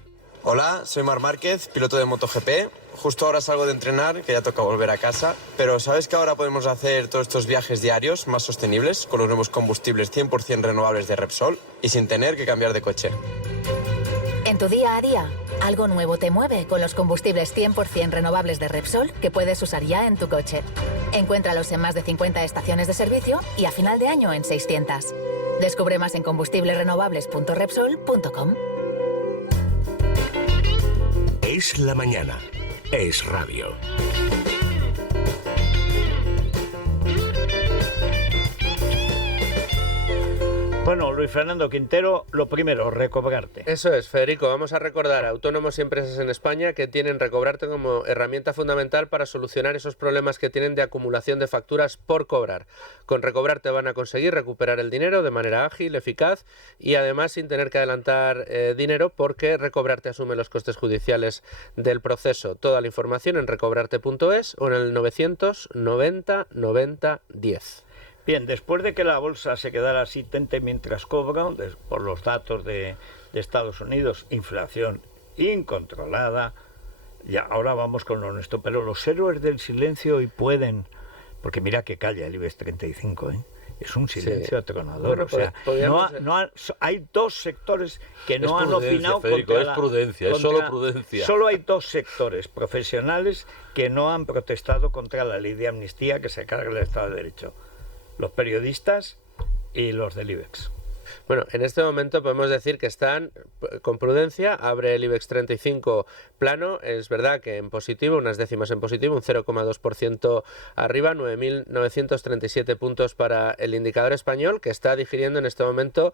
Hola, soy Marc Márquez, piloto de MotoGP. Justo ahora salgo de entrenar, que ya toca volver a casa. Pero ¿sabes que ahora podemos hacer todos estos viajes diarios más sostenibles con los nuevos combustibles 100% renovables de Repsol y sin tener que cambiar de coche? En tu día a día, algo nuevo te mueve con los combustibles 100% renovables de Repsol que puedes usar ya en tu coche. Encuéntralos en más de 50 estaciones de servicio y a final de año en 600. Descubre más en combustiblesrenovables.repsol.com. Es la mañana, es radio. Bueno, Luis Fernando Quintero, lo primero, Recobrarte. Eso es, Federico. Vamos a recordar a autónomos y empresas en España que tienen Recobrarte como herramienta fundamental para solucionar esos problemas que tienen de acumulación de facturas por cobrar. Con Recobrarte van a conseguir recuperar el dinero de manera ágil, eficaz y además sin tener que adelantar dinero, porque Recobrarte asume los costes judiciales del proceso. Toda la información en recobrarte.es o en el 990 90 10. Bien, después de que la bolsa se quedara así tente mientras cobra, por los datos de Estados Unidos, inflación incontrolada, ya ahora vamos con lo nuestro, pero los héroes del silencio hoy pueden, porque mira que calla el IBEX 35, ¿eh? Es un silencio atronador. Bueno, o sea, hay dos sectores que no han opinado Federico, es prudencia, es solo prudencia. Solo hay dos sectores profesionales que no han protestado contra la ley de amnistía que se carga el Estado de Derecho: los periodistas y los del IBEX. Bueno, en este momento podemos decir que están con prudencia. Abre el IBEX 35 plano, es verdad que en positivo, unas décimas en positivo, un 0,2% arriba, 9.937 puntos para el indicador español, que está digiriendo en este momento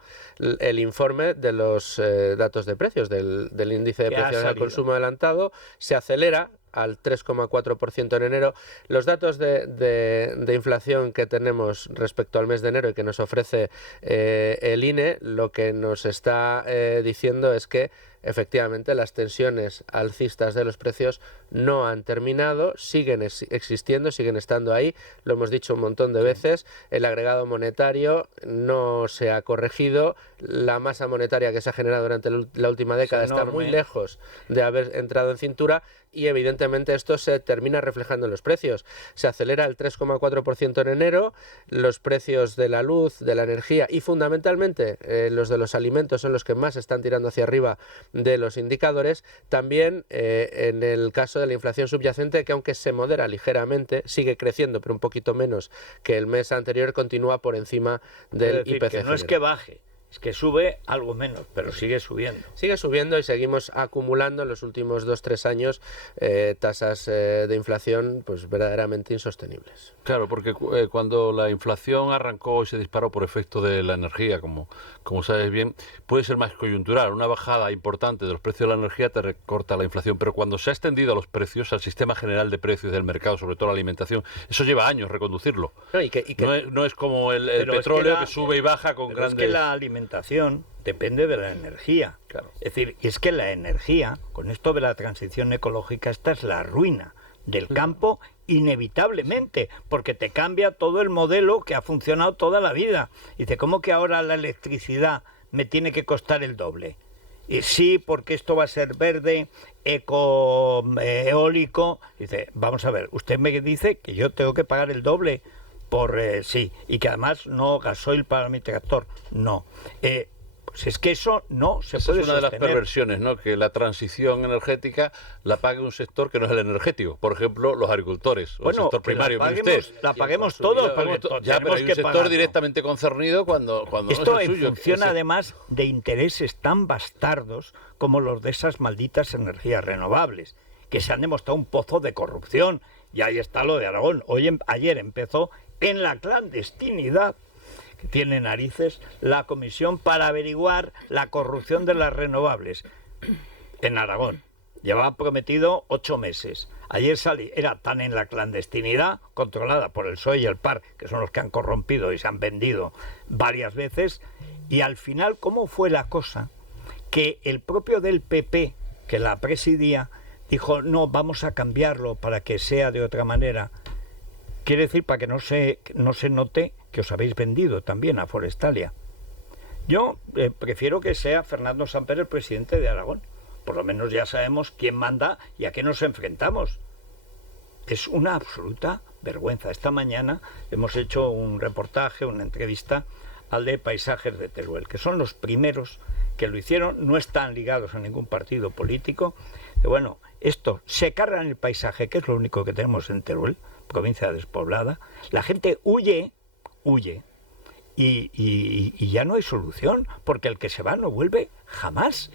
el informe de los datos de precios del índice de precios al consumo adelantado. Se acelera al 3,4% en enero. Los datos de inflación que tenemos respecto al mes de enero y que nos ofrece el INE, lo que nos está diciendo es que efectivamente las tensiones alcistas de los precios no han terminado, siguen existiendo, siguen estando ahí, lo hemos dicho un montón de veces. El agregado monetario no se ha corregido, la masa monetaria que se ha generado durante la última década está muy lejos de haber entrado en cintura, y evidentemente esto se termina reflejando en los precios. Se acelera el 3,4% en enero, los precios de la luz, de la energía y fundamentalmente los de los alimentos son los que más están tirando hacia arriba de los indicadores. También en el caso de la inflación subyacente, que aunque se modera ligeramente, sigue creciendo, pero un poquito menos que el mes anterior, continúa por encima del IPC. Que no es que baje, es que sube algo menos, pero sigue subiendo. Sigue subiendo y seguimos acumulando en los últimos 2-3 años tasas de inflación pues verdaderamente insostenibles. Claro, porque cuando la inflación arrancó y se disparó por efecto de la energía, como sabes bien, puede ser más coyuntural. Una bajada importante de los precios de la energía te recorta la inflación, pero cuando se ha extendido a los precios, al sistema general de precios del mercado, sobre todo la alimentación, eso lleva años reconducirlo. No es como el petróleo que sube y baja con grandes... Es que la alimentación depende de la energía. Claro. Es decir, es que la energía, con esto de la transición ecológica, esta es la ruina del campo inevitablemente, porque te cambia todo el modelo que ha funcionado toda la vida. Dice, ¿cómo que ahora la electricidad me tiene que costar el doble? Y sí, porque esto va a ser verde, eólico. Dice, vamos a ver, usted me dice que yo tengo que pagar el doble por sí, y que además no gasoil para mi tractor, no. Pues es que eso no se puede sostener. Es una de las perversiones, ¿no? Que la transición energética la pague un sector que no es el energético. Por ejemplo, los agricultores, o el sector primario. La paguemos todos. Ya, pero hay un sector directamente concernido cuando esto no es el suyo. Funciona además de intereses tan bastardos como los de esas malditas energías renovables, que se han demostrado un pozo de corrupción. Y ahí está lo de Aragón. Ayer empezó en la clandestinidad, que tiene narices, la comisión para averiguar la corrupción de las renovables en Aragón. Llevaba prometido 8 meses. Ayer era tan en la clandestinidad, controlada por el PSOE y el PAR, que son los que han corrompido y se han vendido varias veces, y al final, ¿cómo fue la cosa? Que el propio del PP, que la presidía, dijo, no, vamos a cambiarlo para que sea de otra manera. Quiere decir, para que no se note que os habéis vendido también a Forestalia. Yo prefiero que sea Fernando Samper el presidente de Aragón. Por lo menos ya sabemos quién manda y a qué nos enfrentamos. Es una absoluta vergüenza. Esta mañana hemos hecho un reportaje, una entrevista al de Paisajes de Teruel, que son los primeros que lo hicieron, no están ligados a ningún partido político. Bueno, esto se cargan el paisaje, que es lo único que tenemos en Teruel, provincia despoblada. La gente huye y ya no hay solución, porque el que se va no vuelve jamás.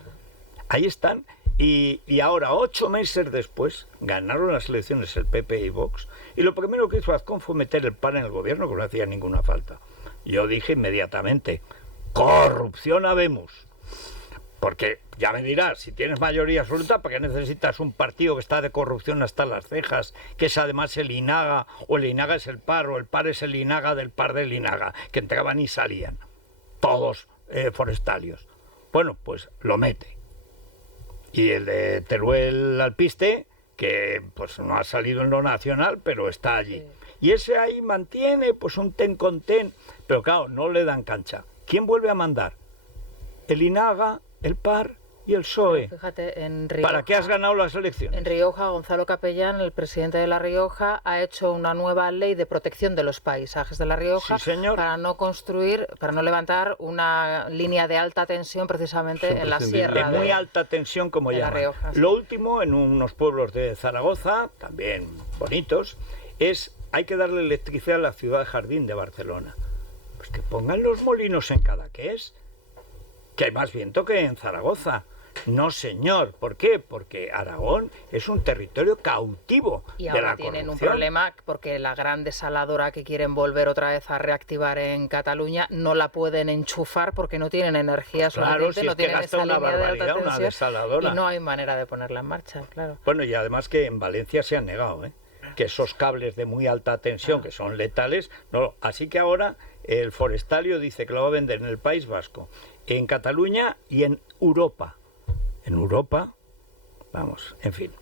Ahí están. Y ahora, 8 meses después, ganaron las elecciones el PP y Vox, y lo primero que hizo Azcón fue meter el PAN en el gobierno, que no hacía ninguna falta. Yo dije inmediatamente, corrupción habemos. Porque ya me dirás, si tienes mayoría absoluta, ¿para qué necesitas un partido que está de corrupción hasta las cejas, que es además el INAGA, o el INAGA es el PAR, o el PAR es el INAGA del PAR del INAGA, que entraban y salían, todos forestalios? Bueno, pues lo mete. Y el de Teruel Alpiste, que pues no ha salido en lo nacional, pero está allí. Y ese ahí mantiene pues un ten con ten, pero claro, no le dan cancha. ¿Quién vuelve a mandar? El INAGA, el PAR y el PSOE. Fíjate, en Rioja, ¿para qué has ganado las elecciones? En Rioja, Gonzalo Capellán, el presidente de La Rioja, ha hecho una nueva ley de protección de los paisajes de La Rioja, sí, señor, para no construir, para no levantar una línea de alta tensión precisamente en la sierra. De muy alta tensión, como llaman. La Rioja, sí. Lo último, en unos pueblos de Zaragoza, también bonitos, es hay que darle electricidad a la ciudad jardín de Barcelona. Pues que pongan los molinos en Cadaqués, que hay más viento que en Zaragoza. No, señor. ¿Por qué? Porque Aragón es un territorio cautivo y de ahora la tienen corrupción. un problema porque la gran desaladora que quieren volver otra vez a reactivar en Cataluña no la pueden enchufar porque no tienen energía suficiente, si no es que tienen gasta esa una línea de barbaridad, alta una tensión desaladora. y no hay manera de ponerla en marcha, claro. Bueno, y además que en Valencia se han negado, que esos cables de muy alta tensión, que son letales, no. Así que ahora el Forestalio dice que lo va a vender en el País Vasco, en Cataluña y en Europa. En Europa, vamos, en fin.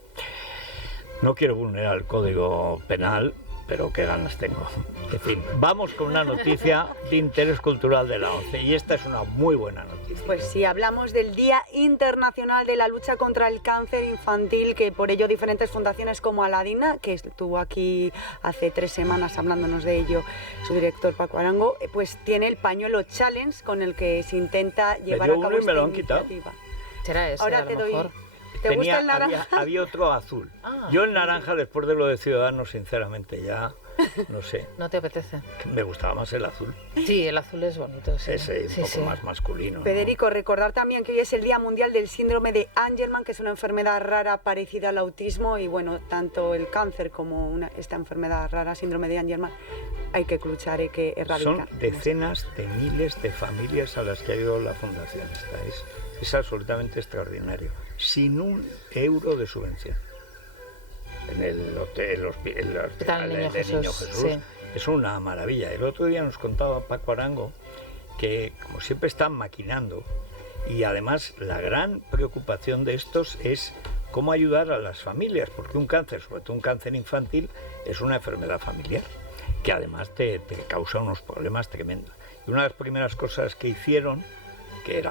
No quiero vulnerar el Código Penal, pero qué ganas tengo. En fin, vamos con una noticia de interés cultural de la ONCE, y esta es una muy buena noticia. Pues sí, hablamos del Día Internacional de la Lucha contra el Cáncer Infantil, que por ello diferentes fundaciones como Aladina, que estuvo aquí hace 3 semanas hablándonos de ello su director Paco Arango, pues tiene el pañuelo Challenge con el que se intenta llevar a cabo esta iniciativa. ¿Será ese? Ahora a lo te doy. mejor. ¿Te gusta el naranja? Había otro azul. Yo el naranja, después de lo de Ciudadanos, sinceramente, ya no sé. ¿No te apetece? Me gustaba más el azul. Sí, el azul es bonito, sí. Ese un poco más masculino. Federico, recordar también que hoy es el Día Mundial del Síndrome de Angelman, que es una enfermedad rara parecida al autismo, y bueno, tanto el cáncer como esta enfermedad rara, síndrome de Angelman, hay que luchar, hay que erradicar. Son decenas de miles de familias a las que ha ido la fundación. Es absolutamente extraordinario. Sin un euro de subvención. En el hospital del Niño Jesús. Sí. Es una maravilla. El otro día nos contaba Paco Arango que, como siempre, están maquinando, y además la gran preocupación de estos es cómo ayudar a las familias, porque un cáncer, sobre todo un cáncer infantil, es una enfermedad familiar que además te causa unos problemas tremendos. Y una de las primeras cosas que hicieron, que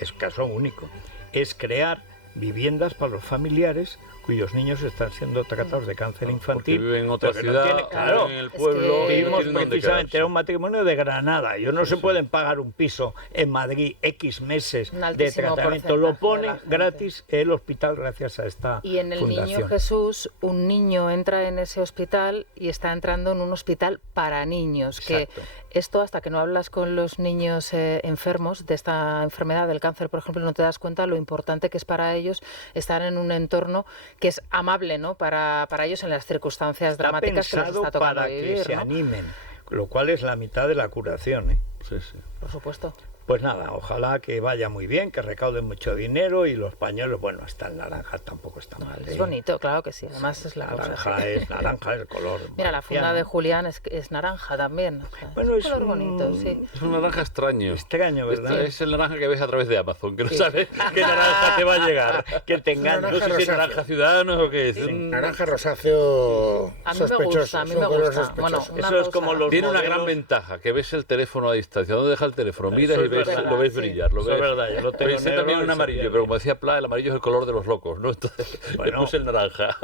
es caso único, es crear viviendas para los familiares cuyos niños están siendo tratados de cáncer infantil. Porque viven en otra ciudad, claro, en el pueblo. Vivimos precisamente, era un matrimonio de Granada. Ellos no se pueden pagar un piso en Madrid X meses de tratamiento. Lo ponen gratis el hospital gracias a esta Y en el fundación. Niño Jesús, un niño entra en ese hospital y está entrando en un hospital para niños. Exacto. Que esto, hasta que no hablas con los niños enfermos de esta enfermedad del cáncer, por ejemplo, no te das cuenta lo importante que es para ellos estar en un entorno que es amable, ¿no? Para ellos en las circunstancias dramáticas que les está tocando para vivir, que se ¿no? animen, lo cual es la mitad de la curación, ¿eh? Sí, sí. Por supuesto. Pues nada, ojalá que vaya muy bien, que recauden mucho dinero, y los pañuelos, bueno, hasta el naranja tampoco está mal. Es bonito, claro que sí, además es la naranja es naranja, el color. Mira, la funda de Julián es naranja también. O sea, bueno, es un color bonito, sí. Es un naranja extraño. Extraño, ¿verdad? Es el naranja que ves a través de Amazon, que no sabes qué naranja te va a llegar. Que te engaña. No sé si es naranja Ciudadanos o qué es. Naranja rosáceo sospechoso. A mí me gusta. Bueno, eso es como los Tiene modelos. una gran ventaja, que ves el teléfono a distancia. ¿Dónde deja el teléfono? Miras y lo ves brillar. Lo ves. Es verdad, yo lo tengo Pensé negro también y un se amarillo, pierde. pero como decía Pla, el amarillo es el color de los locos, ¿no? Entonces le puse el naranja.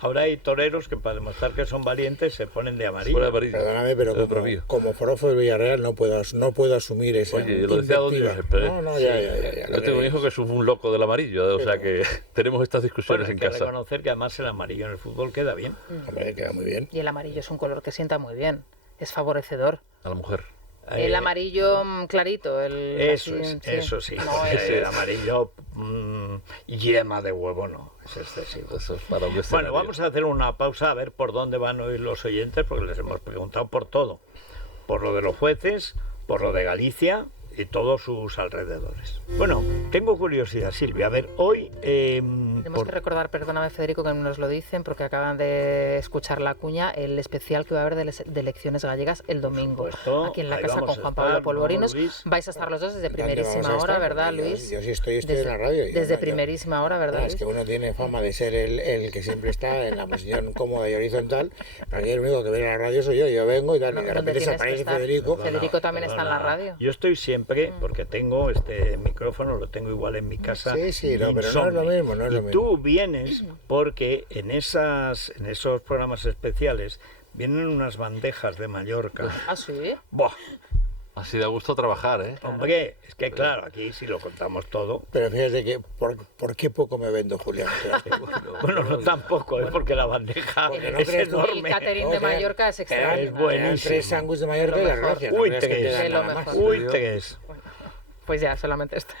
Ahora hay toreros que, para demostrar que son valientes, se ponen de amarillo. Perdóname, pero como forofo del Villarreal no puedo asumir esa Oye, lo decía Don Dios siempre. ya. Yo tengo un hijo que es un loco del amarillo, o sea que tenemos estas discusiones Bueno, en hay que casa. reconocer que además el amarillo en el fútbol queda bien. Hombre, queda muy bien. Y el amarillo es un color que sienta muy bien, es favorecedor. A la mujer. El amarillo clarito. Eso sí. No, El amarillo yema de huevo no, es excesivo. Eso es para un Bueno, vamos a hacer una pausa a ver por dónde van a oír los oyentes, porque les hemos preguntado por todo. Por lo de los jueces, por lo de Galicia, y todos sus alrededores. Bueno, tengo curiosidad, Silvia. A ver, hoy... Tenemos que recordar, perdóname Federico que nos lo dicen, porque acaban de escuchar la cuña, el especial que va a haber de elecciones gallegas el domingo. Aquí en la casa con Juan Pablo Polvorinos. Vais a estar los dos desde primerísima hora, ¿verdad, Luis? Yo sí estoy en la radio. Desde primerísima hora, ¿verdad? Es que uno tiene fama de ser el que siempre está en la posición cómoda y horizontal. Para mí el único que viene a la radio soy yo. Yo vengo y tal, y de repente se aparece Federico. Federico también está en la radio. Yo estoy siempre, porque tengo este micrófono, lo tengo igual en mi casa. Sí, no, pero no es lo mismo, no es lo mismo. Tú vienes porque en esos programas especiales vienen unas bandejas de Mallorca. ¿Ah, sí? ¡Buah! Así da gusto trabajar, ¿eh? Hombre, es que claro, aquí sí lo contamos todo. Pero fíjate que, ¿por qué poco me vendo, Julián? Bueno, no tampoco, es porque la bandeja es enorme. El catering de Mallorca es extraño. Es buenísimo. 3 sándwiches de Mallorca y la gracia. Uy, 3. Pues ya, solamente esto.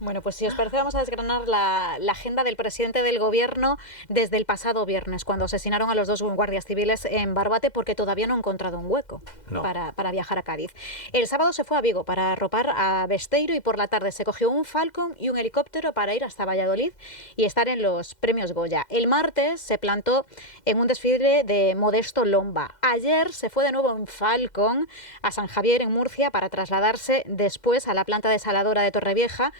Bueno, pues si os parece vamos a desgranar la agenda del presidente del gobierno desde el pasado viernes, cuando asesinaron a los 2 guardias civiles en Barbate, porque todavía no ha encontrado un hueco para viajar a Cádiz. El sábado se fue a Vigo para arropar a Besteiro y por la tarde se cogió un Falcon y un helicóptero para ir hasta Valladolid y estar en los premios Goya. El martes se plantó en un desfile de Modesto Lomba. Ayer se fue de nuevo en Falcon a San Javier, en Murcia, para trasladarse después a la planta desaladora de Torrevieja.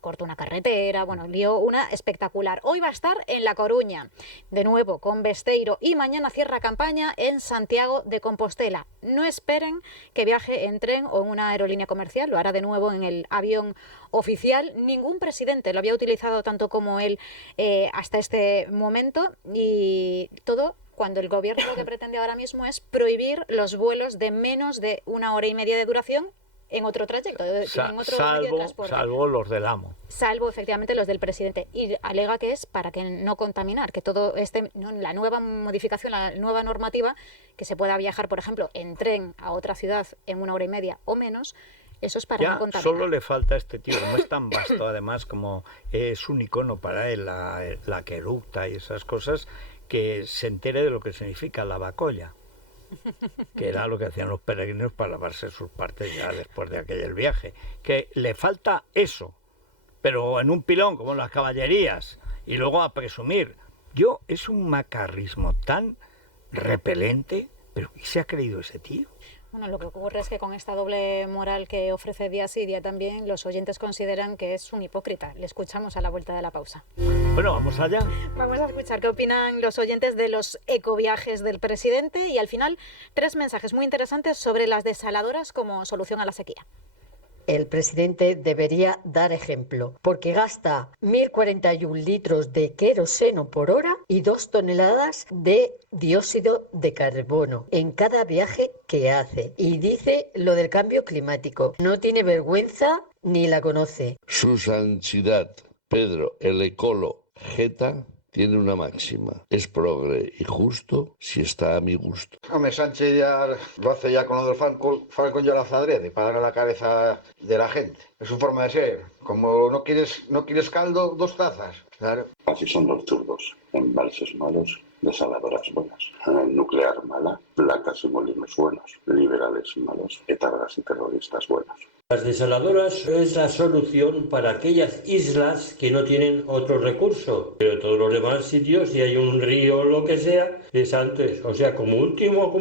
Cortó una carretera, bueno, lió una espectacular. Hoy va a estar en La Coruña, de nuevo con Besteiro, y mañana cierra campaña en Santiago de Compostela. No esperen que viaje en tren o en una aerolínea comercial, lo hará de nuevo en el avión oficial. Ningún presidente lo había utilizado tanto como él hasta este momento, y todo cuando el gobierno lo que pretende ahora mismo es prohibir los vuelos de menos de 1 hora y media de duración en otro trayecto, en otro medio de transporte. Salvo los del amo. Salvo, efectivamente, los del presidente. Y alega que es para que no contaminar, que todo la nueva modificación, la nueva normativa, que se pueda viajar, por ejemplo, en tren a otra ciudad en 1 hora y media o menos, eso es para no contaminar. Solo le falta a este tío, como es tan vasto, además, como es un icono para él, la que eructa y esas cosas, que se entere de lo que significa la bacolla, que era lo que hacían los peregrinos para lavarse sus partes ya después de aquel viaje. Que le falta eso, pero en un pilón como en las caballerías, y luego a presumir. Es un macarrismo tan repelente, pero ¿qué se ha creído ese tío? Bueno, lo que ocurre es que con esta doble moral que ofrece día sí día también, los oyentes consideran que es un hipócrita. Le escuchamos a la vuelta de la pausa. Bueno, vamos allá. Vamos a escuchar qué opinan los oyentes de los ecoviajes del presidente y al final 3 mensajes muy interesantes sobre las desaladoras como solución a la sequía. El presidente debería dar ejemplo, porque gasta 1.041 litros de queroseno por hora y 2 toneladas de dióxido de carbono en cada viaje que hace. Y dice lo del cambio climático. No tiene vergüenza ni la conoce. Su santidad, Pedro el Ecolo Geta, tiene una máxima: es progre y justo si está a mi gusto. Hombre, Sánchez ya lo hace ya con lo del Falcon, ya lo hace adrede, para darle a la cabeza de la gente. Es su forma de ser. Como no quieres caldo, 2 tazas. Claro. Así son los zurdos. Embalses malos, desaladoras buenas. Nuclear mala, placas y molinos buenos. Liberales malos, etarras y terroristas buenos. Las desaladoras es la solución para aquellas islas que no tienen otro recurso, pero todos los demás sitios, si hay un río o lo que sea, es antes. O sea, como último,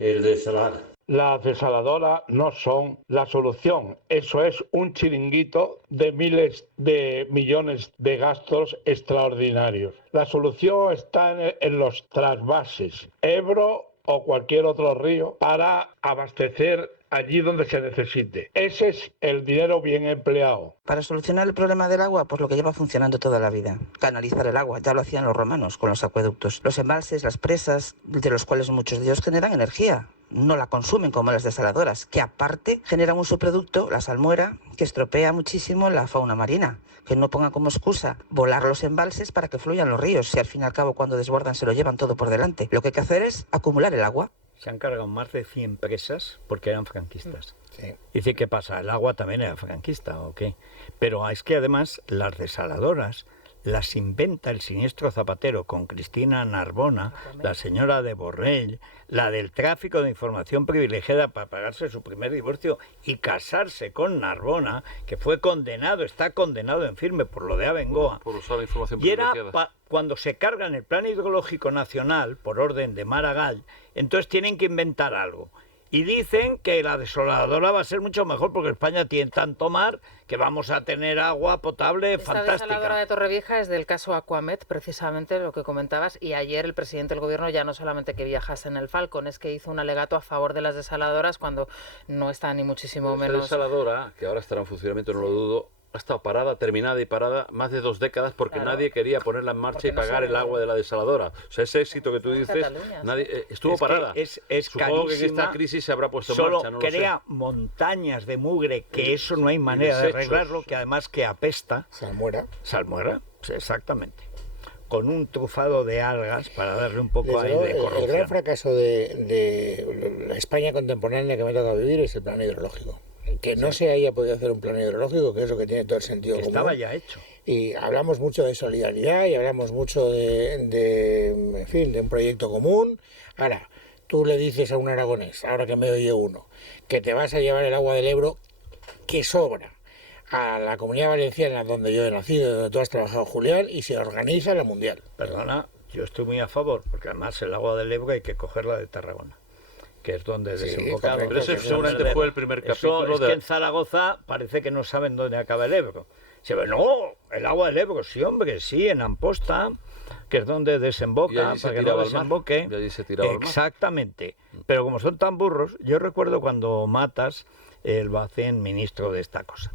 el desalar. Las desaladoras no son la solución, eso es un chiringuito de miles de millones de gastos extraordinarios. La solución está en los trasvases, Ebro o cualquier otro río, para abastecer allí donde se necesite. Ese es el dinero bien empleado. Para solucionar el problema del agua, pues lo que lleva funcionando toda la vida. Canalizar el agua, ya lo hacían los romanos con los acueductos. Los embalses, las presas, de los cuales muchos de ellos generan energía. No la consumen como las desaladoras, que aparte generan un subproducto, la salmuera, que estropea muchísimo la fauna marina. Que no pongan como excusa volar los embalses para que fluyan los ríos, si al fin y al cabo cuando desbordan se lo llevan todo por delante. Lo que hay que hacer es acumular el agua. Se han cargado más de 100 presas porque eran franquistas. Sí. Dice, ¿qué pasa? ¿El agua también era franquista o qué? Pero es que además las desaladoras las inventa el siniestro Zapatero con Cristina Narbona, la señora de Borrell, la del tráfico de información privilegiada para pagarse su primer divorcio y casarse con Narbona, que fue condenado, está condenado en firme por lo de Abengoa. Por usar la información Y era privilegiada. cuando se cargan el Plan Hidrológico Nacional, por orden de Maragall, entonces tienen que inventar algo. Y dicen que la desaladora va a ser mucho mejor porque España tiene tanto mar que vamos a tener agua potable Esta fantástica. desaladora de Torrevieja es del caso Aquamet, precisamente lo que comentabas, y ayer el presidente del gobierno ya no solamente que viajase en el Falcon, es que hizo un alegato a favor de las desaladoras cuando no está ni muchísimo Esta menos... desaladora, que ahora estará en funcionamiento, no lo dudo, ha estado parada, terminada y parada más de 2 décadas porque Claro. nadie quería ponerla en marcha Porque y no pagar sabe. el agua de la desaladora. O sea, ese éxito que tú dices, Cataluña, nadie estuvo Es que parada. es Supongo que en carísima, esta crisis se habrá puesto en solo marcha, no lo crea sé. montañas de mugre, que eso no hay manera de desechos. arreglarlo, que además que apesta. Salmuera. Salmuera, sí, exactamente. Con un trufado de algas para darle un poco Desde ahí luego, de el gran corrupción. fracaso de la España contemporánea que me toca vivir es el plan hidrológico. Que no se haya podido hacer un plan hidrológico, que es lo que tiene todo el sentido Que común. estaba ya hecho. Y hablamos mucho de solidaridad y hablamos mucho en fin, de un proyecto común. Ahora, tú le dices a un aragonés, ahora que me oye uno, que te vas a llevar el agua del Ebro, que sobra, a la Comunidad Valenciana, donde yo he nacido, donde tú has trabajado, Julián, y se organiza la Mundial. Perdona, yo estoy muy a favor, porque además el agua del Ebro hay que cogerla de Tarragona, que es donde desemboca. correcto, pero ese seguramente fue el primer Eso capítulo es que en Zaragoza parece que no saben dónde acaba el Ebro. Se ve, no, el agua del Ebro, sí, hombre, sí, en Amposta, que es donde Y desemboca, allí se para que no tiraba al mar. desemboque. Y allí se tiraba al mar. Exactamente. Pero como son tan burros, yo recuerdo cuando Matas, el Bacén, ministro de esta cosa,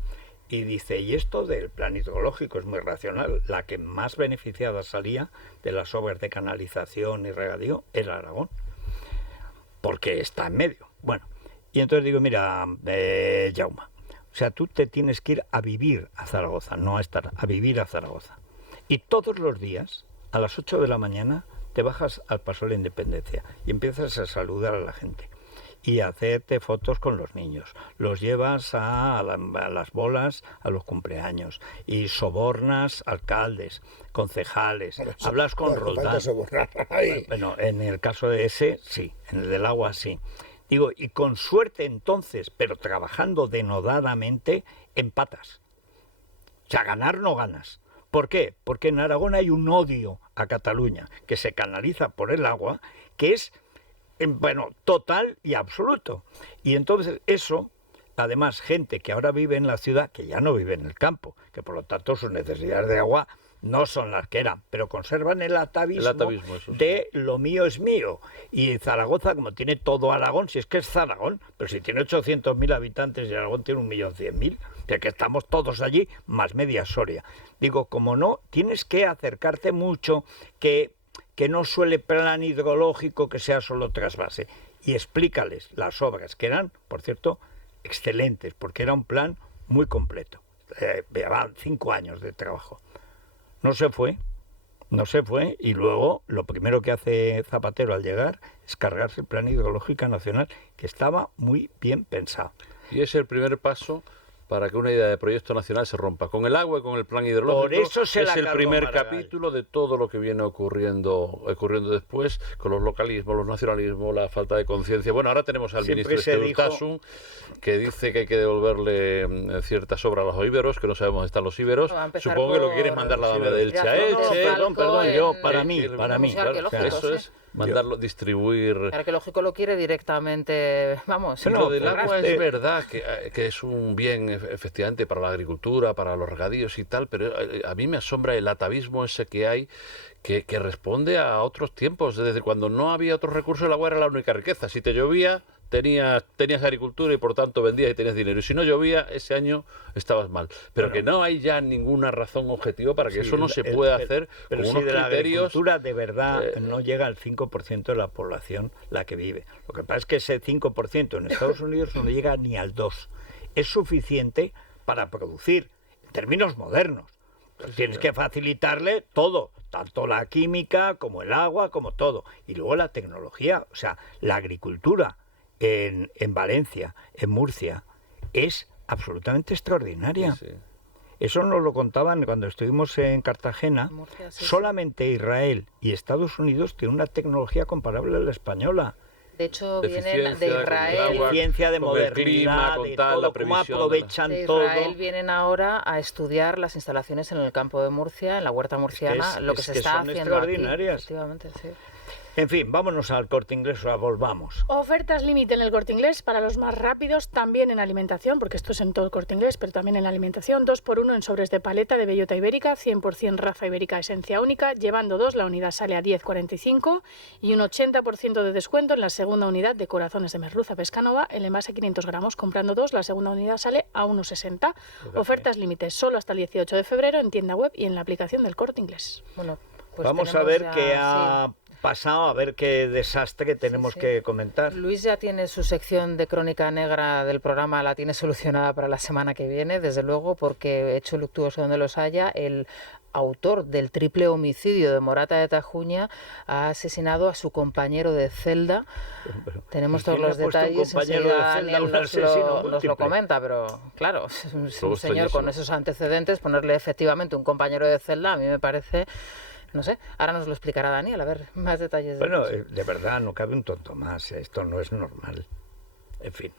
y dice, y esto del plan hidrológico es muy racional, la que más beneficiada salía de las obras de canalización y regadío era Aragón, porque está en medio. Bueno, y entonces digo, mira, Jaume, o sea, tú te tienes que ir a vivir a Zaragoza, no a estar, a vivir a Zaragoza. Y todos los días, a las 8 de la mañana, te bajas al Paso de la Independencia y empiezas a saludar a la gente y a hacerte fotos con los niños. Los llevas a las bolas, a los cumpleaños, y sobornas alcaldes, concejales, hablas con Roldán. Bueno, en el caso de ese, sí, en el del agua, sí. Digo, y con suerte entonces, pero trabajando denodadamente, empatas. O sea, ganar no ganas. ¿Por qué? Porque en Aragón hay un odio a Cataluña, que se canaliza por el agua, que es, bueno, total y absoluto. Y entonces eso, además, gente que ahora vive en la ciudad, que ya no vive en el campo, que por lo tanto sus necesidades de agua no son las que eran, pero conservan el atavismo, eso sí. de lo mío es mío. Y Zaragoza, como tiene todo Aragón, si es que es Zaragón, pero si tiene 800.000 habitantes y Aragón tiene 1.100.000, de que estamos todos allí, más media Soria. Digo, como no, tienes que acercarte mucho, que no suele plan hidrológico que sea solo trasvase. Y explícales las obras, que eran, por cierto, excelentes, porque era un plan muy completo. Llevaban 5 años de trabajo. No se fue, y luego lo primero que hace Zapatero al llegar es cargarse el plan hidrológico nacional, que estaba muy bien pensado. Y es el primer paso para que una idea de proyecto nacional se rompa. Con el agua y con el plan hidrológico. Por eso se es la el primer Maragall. capítulo de todo lo que viene ocurriendo después, con los localismos, los nacionalismos, la falta de conciencia. Bueno, ahora tenemos al Siempre ministro se dijo- Urtasun, que dice que hay que devolverle ciertas obras a los íberos, que no sabemos dónde están los íberos. Va a empezar Supongo que lo por- quieren mandar la dama de Elche a Mirazonos, Elche. Perdón, yo, para mí, Museo claro, arqueológico, eso sí. es mandarlo, distribuir. El arqueológico lo quiere directamente, vamos. Lo del agua Raste. es verdad que es un bien efectivamente para la agricultura, para los regadíos y tal, pero a mí me asombra el atavismo ese que hay, que responde a otros tiempos. Desde cuando no había otros recursos, el agua era la única riqueza. Si te llovía, tenías agricultura y por tanto vendías y tenías dinero. Y si no llovía, ese año estabas mal. Pero que no hay ya ninguna razón objetiva para que eso no se pueda hacer pero con si unos de la criterios. agricultura de verdad no llega al 5% de la población la que vive. Lo que pasa es que ese 5% en Estados Unidos no llega ni al 2%. Es suficiente para producir, en términos modernos. Tienes que facilitarle todo, tanto la química como el agua, como todo. Y luego la tecnología, o sea, la agricultura en Valencia, en Murcia, es absolutamente extraordinaria. Eso nos lo contaban cuando estuvimos en Cartagena. Murcia, sí, solamente Israel y Estados Unidos tienen una tecnología comparable a la española. De hecho, vienen de Israel, ciencia de modernidad, de todo, cómo aprovechan todo. De Israel vienen ahora a estudiar las instalaciones en el campo de Murcia, en la huerta murciana, lo que se está haciendo extraordinarias. Aquí, efectivamente, sí. En fin, vámonos al Corte Inglés, o volvamos. Ofertas límite en el Corte Inglés para los más rápidos, también en alimentación, porque esto es en todo el Corte Inglés, pero también en la alimentación. 2x1 en sobres de paleta de bellota ibérica, 100% raza ibérica esencia única. Llevando 2, la unidad sale a 10,45 y un 80% de descuento en la segunda unidad de corazones de merluza pescanova. El envase 500 gramos, comprando 2, la segunda unidad sale a 1,60. Ofertas límites solo hasta el 18 de febrero en tienda web y en la aplicación del Corte Inglés. Bueno, pues vamos a ver qué ha pasado, a ver qué desastre tenemos que comentar. Luis ya tiene su sección de crónica negra del programa, la tiene solucionada para la semana que viene, desde luego, porque hecho luctuoso donde los haya, el autor del triple homicidio de Morata de Tajuña ha asesinado a su compañero de celda. Tenemos todos los detalles, enseguida Daniel nos lo comenta, pero claro, es un señor con esos antecedentes, ponerle efectivamente un compañero de celda, a mí me parece... No sé, ahora nos lo explicará Daniel, a ver, más detalles. Bueno, de verdad, no cabe un tonto más, esto no es normal. En fin.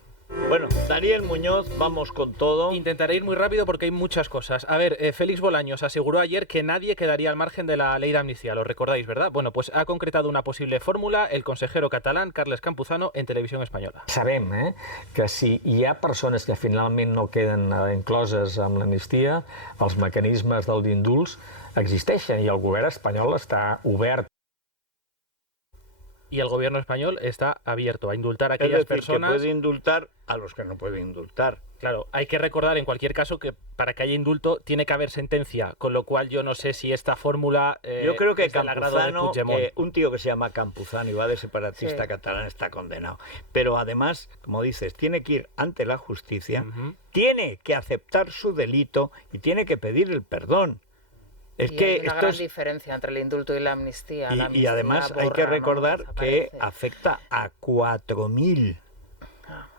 Bueno, Daniel Muñoz, vamos con todo. Intentaré ir muy rápido porque hay muchas cosas. A ver, Félix Bolaños aseguró ayer que nadie quedaría al margen de la ley de amnistía, lo recordáis, ¿verdad? Bueno, pues ha concretado una posible fórmula el consejero catalán Carles Campuzano en Televisió Espanyola. Sabem que si hi ha persones que finalment no queden incloses amb l'amnistia, els mecanismes dels indults existeixen i el govern espanyol està obert. Y el gobierno español está abierto a indultar a aquellas personas... que puede indultar a los que no puede indultar. Claro, hay que recordar en cualquier caso que para que haya indulto tiene que haber sentencia, con lo cual yo no sé si esta fórmula yo creo que es del agrado de Puigdemont. Un tío que se llama Campuzano y va de separatista catalán está condenado. Pero además, como dices, tiene que ir ante la justicia, tiene que aceptar su delito y tiene que pedir el perdón. Es que hay una gran diferencia entre el indulto y la amnistía. Y además hay que recordar que afecta a 4.000.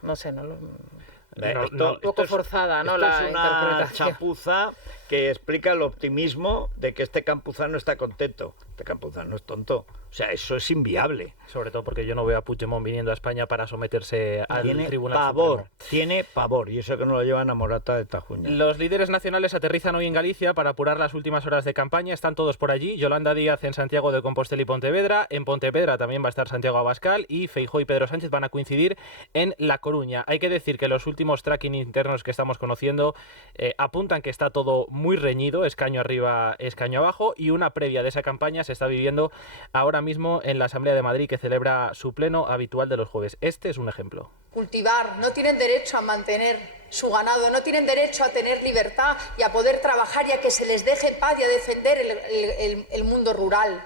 No sé, no lo... un poco forzada, ¿no? La es una interpretación. chapuza que explica el optimismo de que este Campuzano está contento. Este Campuzano es tonto. O sea, eso es inviable. Sobre todo porque yo no veo a Puigdemont viniendo a España para someterse al Tribunal Supremo. Tiene pavor, y eso que no lo llevan a Morata de Tajuña. Los líderes nacionales aterrizan hoy en Galicia para apurar las últimas horas de campaña. Están todos por allí. Yolanda Díaz en Santiago de Compostela y Pontevedra. En Pontevedra también va a estar Santiago Abascal y Feijóo y Pedro Sánchez van a coincidir en La Coruña. Hay que decir que los últimos tracking internos que estamos conociendo apuntan que está todo muy reñido, escaño arriba, escaño abajo, y una previa de esa campaña se está viviendo ahora mismo en la Asamblea de Madrid, que celebra su pleno habitual de los jueves. Este es un ejemplo. Cultivar, no tienen derecho a mantener su ganado, no tienen derecho a tener libertad y a poder trabajar y a que se les deje en paz y a defender el mundo rural.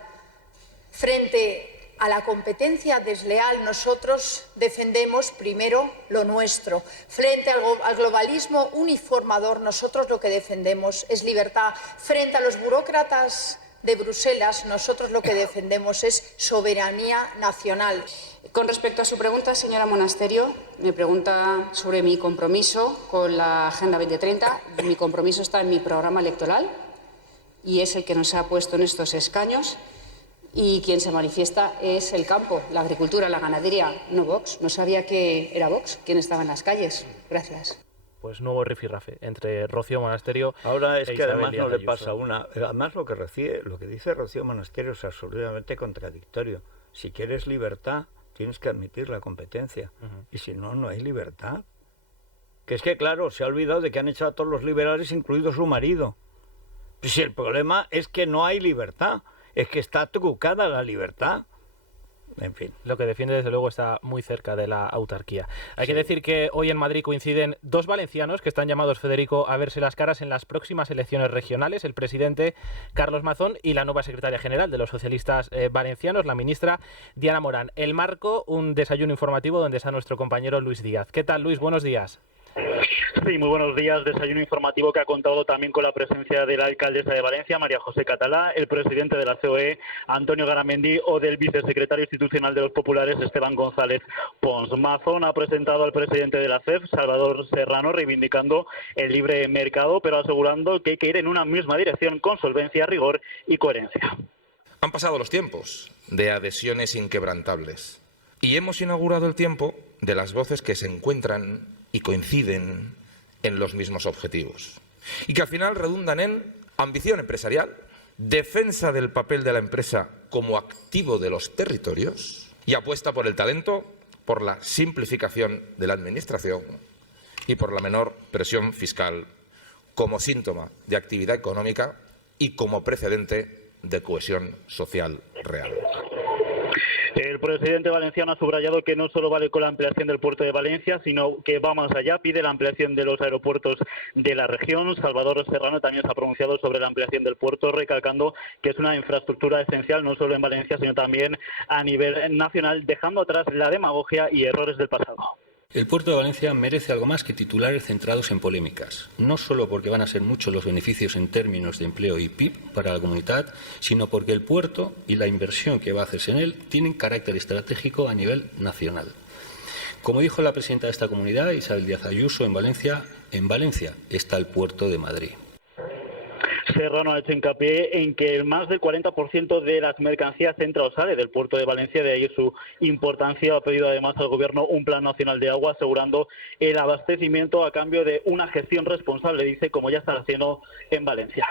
Frente a la competencia desleal, nosotros defendemos primero lo nuestro. Frente al globalismo uniformador, nosotros lo que defendemos es libertad. Frente a los burócratas de Bruselas, nosotros lo que defendemos es soberanía nacional. Con respecto a su pregunta, señora Monasterio, me pregunta sobre mi compromiso con la Agenda 2030. Mi compromiso está en mi programa electoral y es el que nos ha puesto en estos escaños. Y quien se manifiesta es el campo, la agricultura, la ganadería, no Vox. No sabía que era Vox quien estaba en las calles. Gracias. Pues nuevo rifirrafe entre Rocío Monasterio. Ahora es e que además Isabel no le Ayuso. pasa una. Además lo que dice Rocío Monasterio es absolutamente contradictorio. Si quieres libertad, tienes que admitir la competencia. Y si no, no hay libertad. Que es que, claro, se ha olvidado de que han echado a todos los liberales, incluido su marido. Pues si el problema es que no hay libertad. Es que está trucada la libertad. En fin. Lo que defiende, desde luego, está muy cerca de la autarquía. Hay que decir que hoy en Madrid coinciden dos valencianos que están llamados, Federico, a verse las caras en las próximas elecciones regionales. El presidente Carlos Mazón y la nueva secretaria general de los socialistas valencianos, la ministra Diana Morán. El marco, un desayuno informativo donde está nuestro compañero Luis Díaz. ¿Qué tal, Luis? Buenos días. Sí, muy buenos días. Desayuno informativo que ha contado también con la presencia de la alcaldesa de Valencia, María José Catalá, el presidente de la COE, Antonio Garamendi, o del vicesecretario institucional de los populares, Esteban González Pons. Mazón ha presentado al presidente de la CEF, Salvador Serrano, reivindicando el libre mercado, pero asegurando que hay que ir en una misma dirección con solvencia, rigor y coherencia. Han pasado los tiempos de adhesiones inquebrantables y hemos inaugurado el tiempo de las voces que se encuentran y coinciden en los mismos objetivos y que al final redundan en ambición empresarial, defensa del papel de la empresa como activo de los territorios y apuesta por el talento, por la simplificación de la administración y por la menor presión fiscal como síntoma de actividad económica y como precedente de cohesión social real. El presidente valenciano ha subrayado que no solo vale con la ampliación del puerto de Valencia, sino que va más allá, pide la ampliación de los aeropuertos de la región. Salvador Serrano también se ha pronunciado sobre la ampliación del puerto, recalcando que es una infraestructura esencial no solo en Valencia, sino también a nivel nacional, dejando atrás la demagogia y errores del pasado. El puerto de Valencia merece algo más que titulares centrados en polémicas, no solo porque van a ser muchos los beneficios en términos de empleo y PIB para la comunidad, sino porque el puerto y la inversión que va a hacerse en él tienen carácter estratégico a nivel nacional. Como dijo la presidenta de esta comunidad, Isabel Díaz Ayuso, en Valencia está el puerto de Madrid. Serrano ha hecho hincapié en que más del 40% de las mercancías entra o sale del puerto de Valencia, de ahí su importancia. Ha pedido además al Gobierno un plan nacional de agua, asegurando el abastecimiento a cambio de una gestión responsable, dice, como ya están haciendo en Valencia.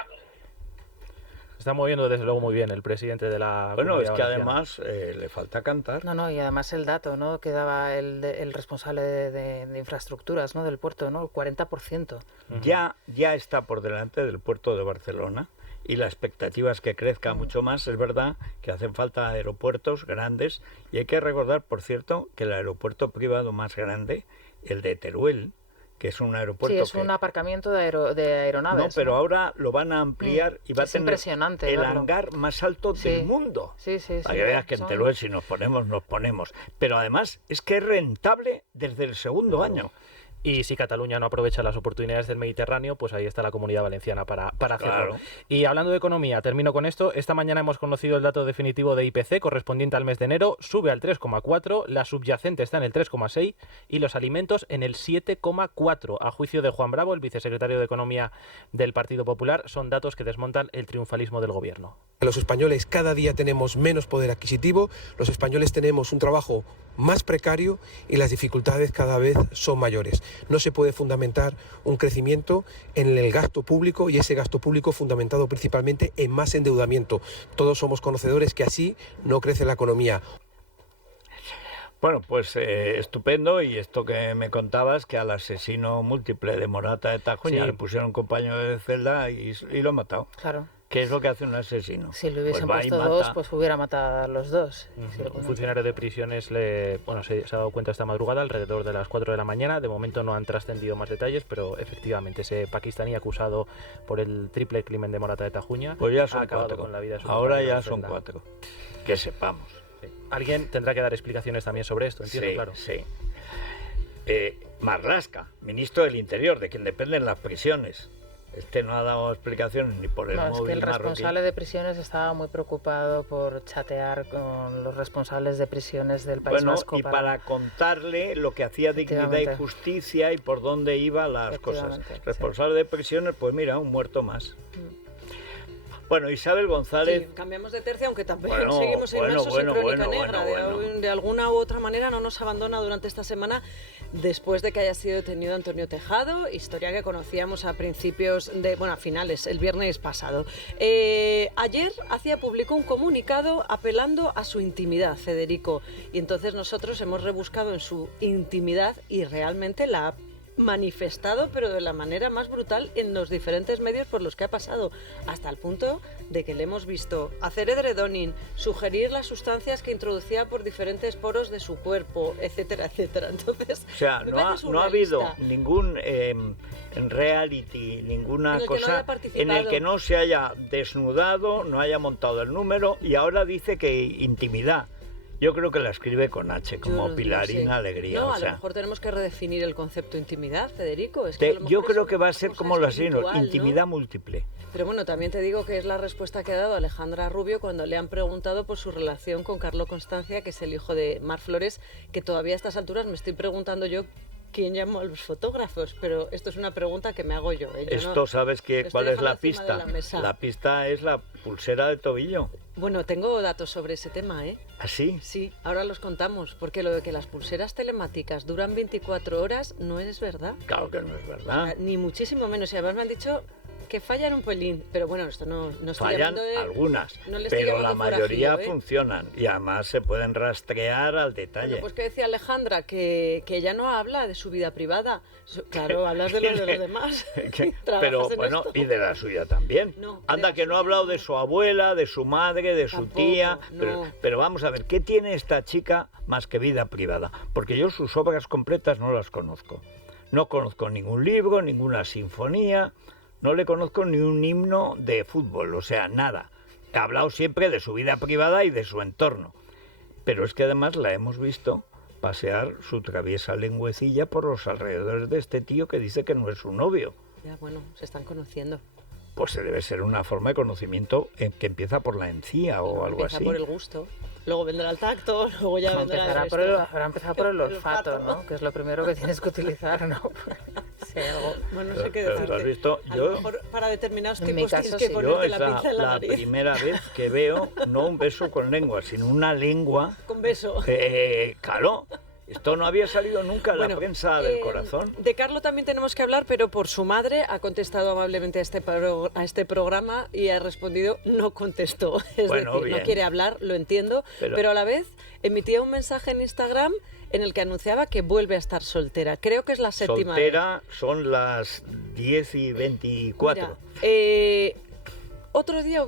Está moviendo desde luego muy bien el presidente de la Bueno, es que valenciana. además le falta cantar. No, y además el dato, ¿no?, que daba el responsable de infraestructuras, ¿no?, del puerto, ¿no?, el 40%. Ya está por delante del puerto de Barcelona y la expectativa es que crezca mucho más. Es verdad que hacen falta aeropuertos grandes y hay que recordar, por cierto, que el aeropuerto privado más grande, el de Teruel, que es un aeropuerto. Sí, es un aparcamiento de aeronaves. No, pero ahora lo van a ampliar y va a tener impresionante, el hangar más alto del mundo. Sí. Para que veas que en Teruel si nos ponemos. Pero además es que es rentable desde el segundo año. Y si Cataluña no aprovecha las oportunidades del Mediterráneo, pues ahí está la Comunidad Valenciana para hacerlo. Claro. Y hablando de economía, termino con esto. Esta mañana hemos conocido el dato definitivo de IPC correspondiente al mes de enero. Sube al 3,4, la subyacente está en el 3,6 y los alimentos en el 7,4. A juicio de Juan Bravo, el vicesecretario de Economía del Partido Popular, son datos que desmontan el triunfalismo del gobierno. Los españoles cada día tenemos menos poder adquisitivo, los españoles tenemos un trabajo más precario y las dificultades cada vez son mayores. No se puede fundamentar un crecimiento en el gasto público y ese gasto público fundamentado principalmente en más endeudamiento. Todos somos conocedores que así no crece la economía. Bueno, pues estupendo. Y esto que me contabas, que al asesino múltiple de Morata de Tajuña le pusieron un compañero de celda y lo ha matado. Claro. ¿Qué es lo que hace un asesino? Si le hubiesen pues puesto dos, pues hubiera matado a los dos. Un funcionario de prisiones se ha dado cuenta esta madrugada, alrededor de las 4 de la mañana. De momento no han trascendido más detalles, pero efectivamente ese pakistaní acusado por el triple crimen de Morata de Tajuña pues ya son ha acabado 4. con la vida de su Ahora ya compañero de son celda. 4. Que sepamos. Sí. Alguien tendrá que dar explicaciones también sobre esto, entiendo, claro. Sí. Marlaska, ministro del Interior, de quien dependen las prisiones. No ha dado explicaciones ni por el móvil es que el marroquí. responsable de prisiones estaba muy preocupado por chatear con los responsables de prisiones del País Vasco. Y para contarle lo que hacía Dignidad y Justicia y por dónde iban las cosas. Responsable de prisiones, pues mira, un muerto más. Bueno, Isabel González... Sí, cambiamos de tercio, aunque también seguimos inmersos en Crónica Negra. De alguna u otra manera no nos abandona durante esta semana después de que haya sido detenido Antonio Tejado, historia que conocíamos a finales, el viernes pasado. Ayer publicó un comunicado apelando a su intimidad, Federico, y entonces nosotros hemos rebuscado en su intimidad y realmente la ha manifestado, pero de la manera más brutal en los diferentes medios por los que ha pasado, hasta el punto de que le hemos visto hacer edredoning, sugerir las sustancias que introducía por diferentes poros de su cuerpo, etcétera, etcétera. Entonces, o sea, no ha habido ningún reality, ninguna cosa en el que no se haya desnudado, no haya montado el número, y ahora dice que intimidad. Yo creo que la escribe con H, como Pilarina Alegría. No, a lo mejor tenemos que redefinir el concepto de intimidad, Federico. Es que a lo mejor yo creo que va a ser como lo así, ¿no? intimidad múltiple. Pero bueno, también te digo que es la respuesta que ha dado Alejandra Rubio cuando le han preguntado por su relación con Carlo Constancia, que es el hijo de Mar Flores, que todavía a estas alturas me estoy preguntando yo quién llamó a los fotógrafos, pero esto es una pregunta que me hago yo. Esto, ¿sabes cuál es la pista? La pista es la pulsera de tobillo. Bueno, tengo datos sobre ese tema, ¿eh? ¿Ah, sí? Sí, ahora los contamos, porque lo de que las pulseras telemáticas duran 24 horas no es verdad. Claro que no es verdad. Ni muchísimo menos, y además me han dicho que fallan un pelín, pero bueno, esto no estoy fallan hablando de... algunas, no le estoy pero la mayoría forajillo, ¿eh? Funcionan y además se pueden rastrear al detalle. Bueno, pues que decía Alejandra que ella no habla de su vida privada. Claro, hablas de los demás. Pero bueno, y de la suya también. No, anda que no ha hablado de su abuela, de su madre, de su tía. No. Pero vamos a ver, ¿qué tiene esta chica más que vida privada? Porque yo sus obras completas no las conozco. No conozco ningún libro, ninguna sinfonía. No le conozco ni un himno de fútbol, o sea, nada. Ha hablado siempre de su vida privada y de su entorno. Pero es que además la hemos visto pasear su traviesa lengüecilla por los alrededores de este tío que dice que no es su novio. Ya, bueno, se están conociendo. Pues debe ser una forma de conocimiento que empieza por la encía o algo así. Empieza por el gusto, luego vendrá el tacto, luego ya vendrá el resto. Habrá empezado por el olfato, ¿no? Que es lo primero que tienes que utilizar, ¿no? Sí, bueno, no sé qué decirte. ¿Has visto? A lo mejor para determinados tipos tienes que ponerte la pinza en la nariz. La primera vez que veo, no un beso con lengua, sino una lengua... Con beso. Claro. Esto no había salido nunca en la prensa del corazón. De Carlo también tenemos que hablar, pero por su madre ha contestado amablemente a este programa y ha respondido no contestó. Es decir, bien. No quiere hablar, lo entiendo, pero a la vez emitía un mensaje en Instagram en el que anunciaba que vuelve a estar soltera. Creo que es la séptima vez. Soltera son las 10:24. Mira, otro día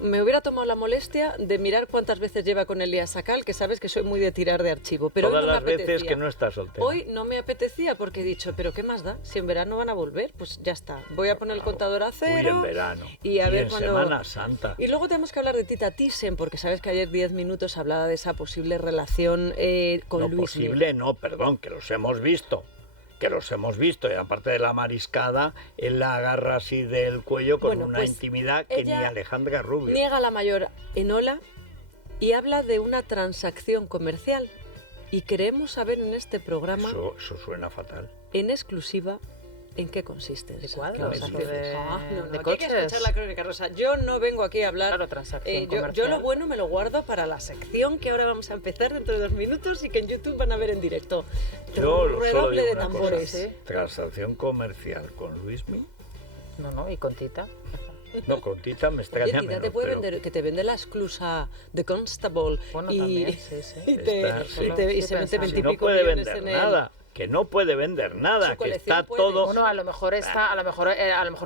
me hubiera tomado la molestia de mirar cuántas veces lleva con Elías Sacal, que sabes que soy muy de tirar de archivo. Pero todas hoy no las me apetecía. veces que no está soltera. Hoy no me apetecía porque he dicho, pero ¿qué más da? Si en verano van a volver, pues ya está. Voy a poner el contador a cero. En verano. Y a ver en cuando... Semana Santa. Y luego tenemos que hablar de Tita Thyssen, porque sabes que ayer 10 minutos hablaba de esa posible relación con Luis. Posible no, perdón, que los hemos visto. Y aparte de la mariscada, él la agarra así del cuello con una intimidad que ni Alejandra Rubio. Niega la mayor enola y habla de una transacción comercial. Y queremos saber en este programa... Eso suena fatal. En exclusiva... ¿En qué consiste? ¿De cuadros? ¿De coches? Hay que escuchar la crónica rosa. Yo no vengo aquí a hablar. Claro, yo lo bueno me lo guardo para la sección que ahora vamos a empezar dentro de 2 minutos y que en YouTube van a ver en directo. Redoble de tambores. Transacción comercial con Luismi. No, y con Tita. No, con Tita me extraña menos. Tita te puede vender, que te vende la exclusa de Constable. Bueno, y, también, sí. Y se mete 20 y no pico puede millones vender en nada. Que no puede vender nada, que está todo... Bueno, a lo mejor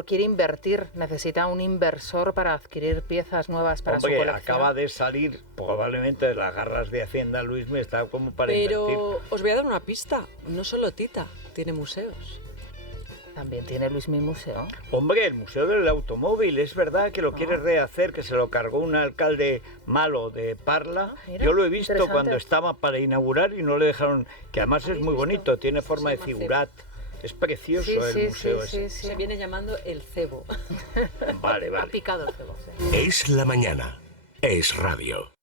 quiere invertir, necesita un inversor para adquirir piezas nuevas para su colección. Acaba de salir probablemente de las garras de Hacienda, Luis, me está como para invertir. Pero os voy a dar una pista, no solo Tita, tiene museos. También tiene Luis mi museo. Hombre, el Museo del Automóvil, es verdad que lo quiere rehacer, que se lo cargó un alcalde malo de Parla. Mira, yo lo he visto cuando estaba para inaugurar y no le dejaron, que además es muy bonito, tiene forma de figurat. Es precioso el museo ese. Se viene llamando el cebo. Vale. Ha picado el cebo. Es la mañana. Es radio.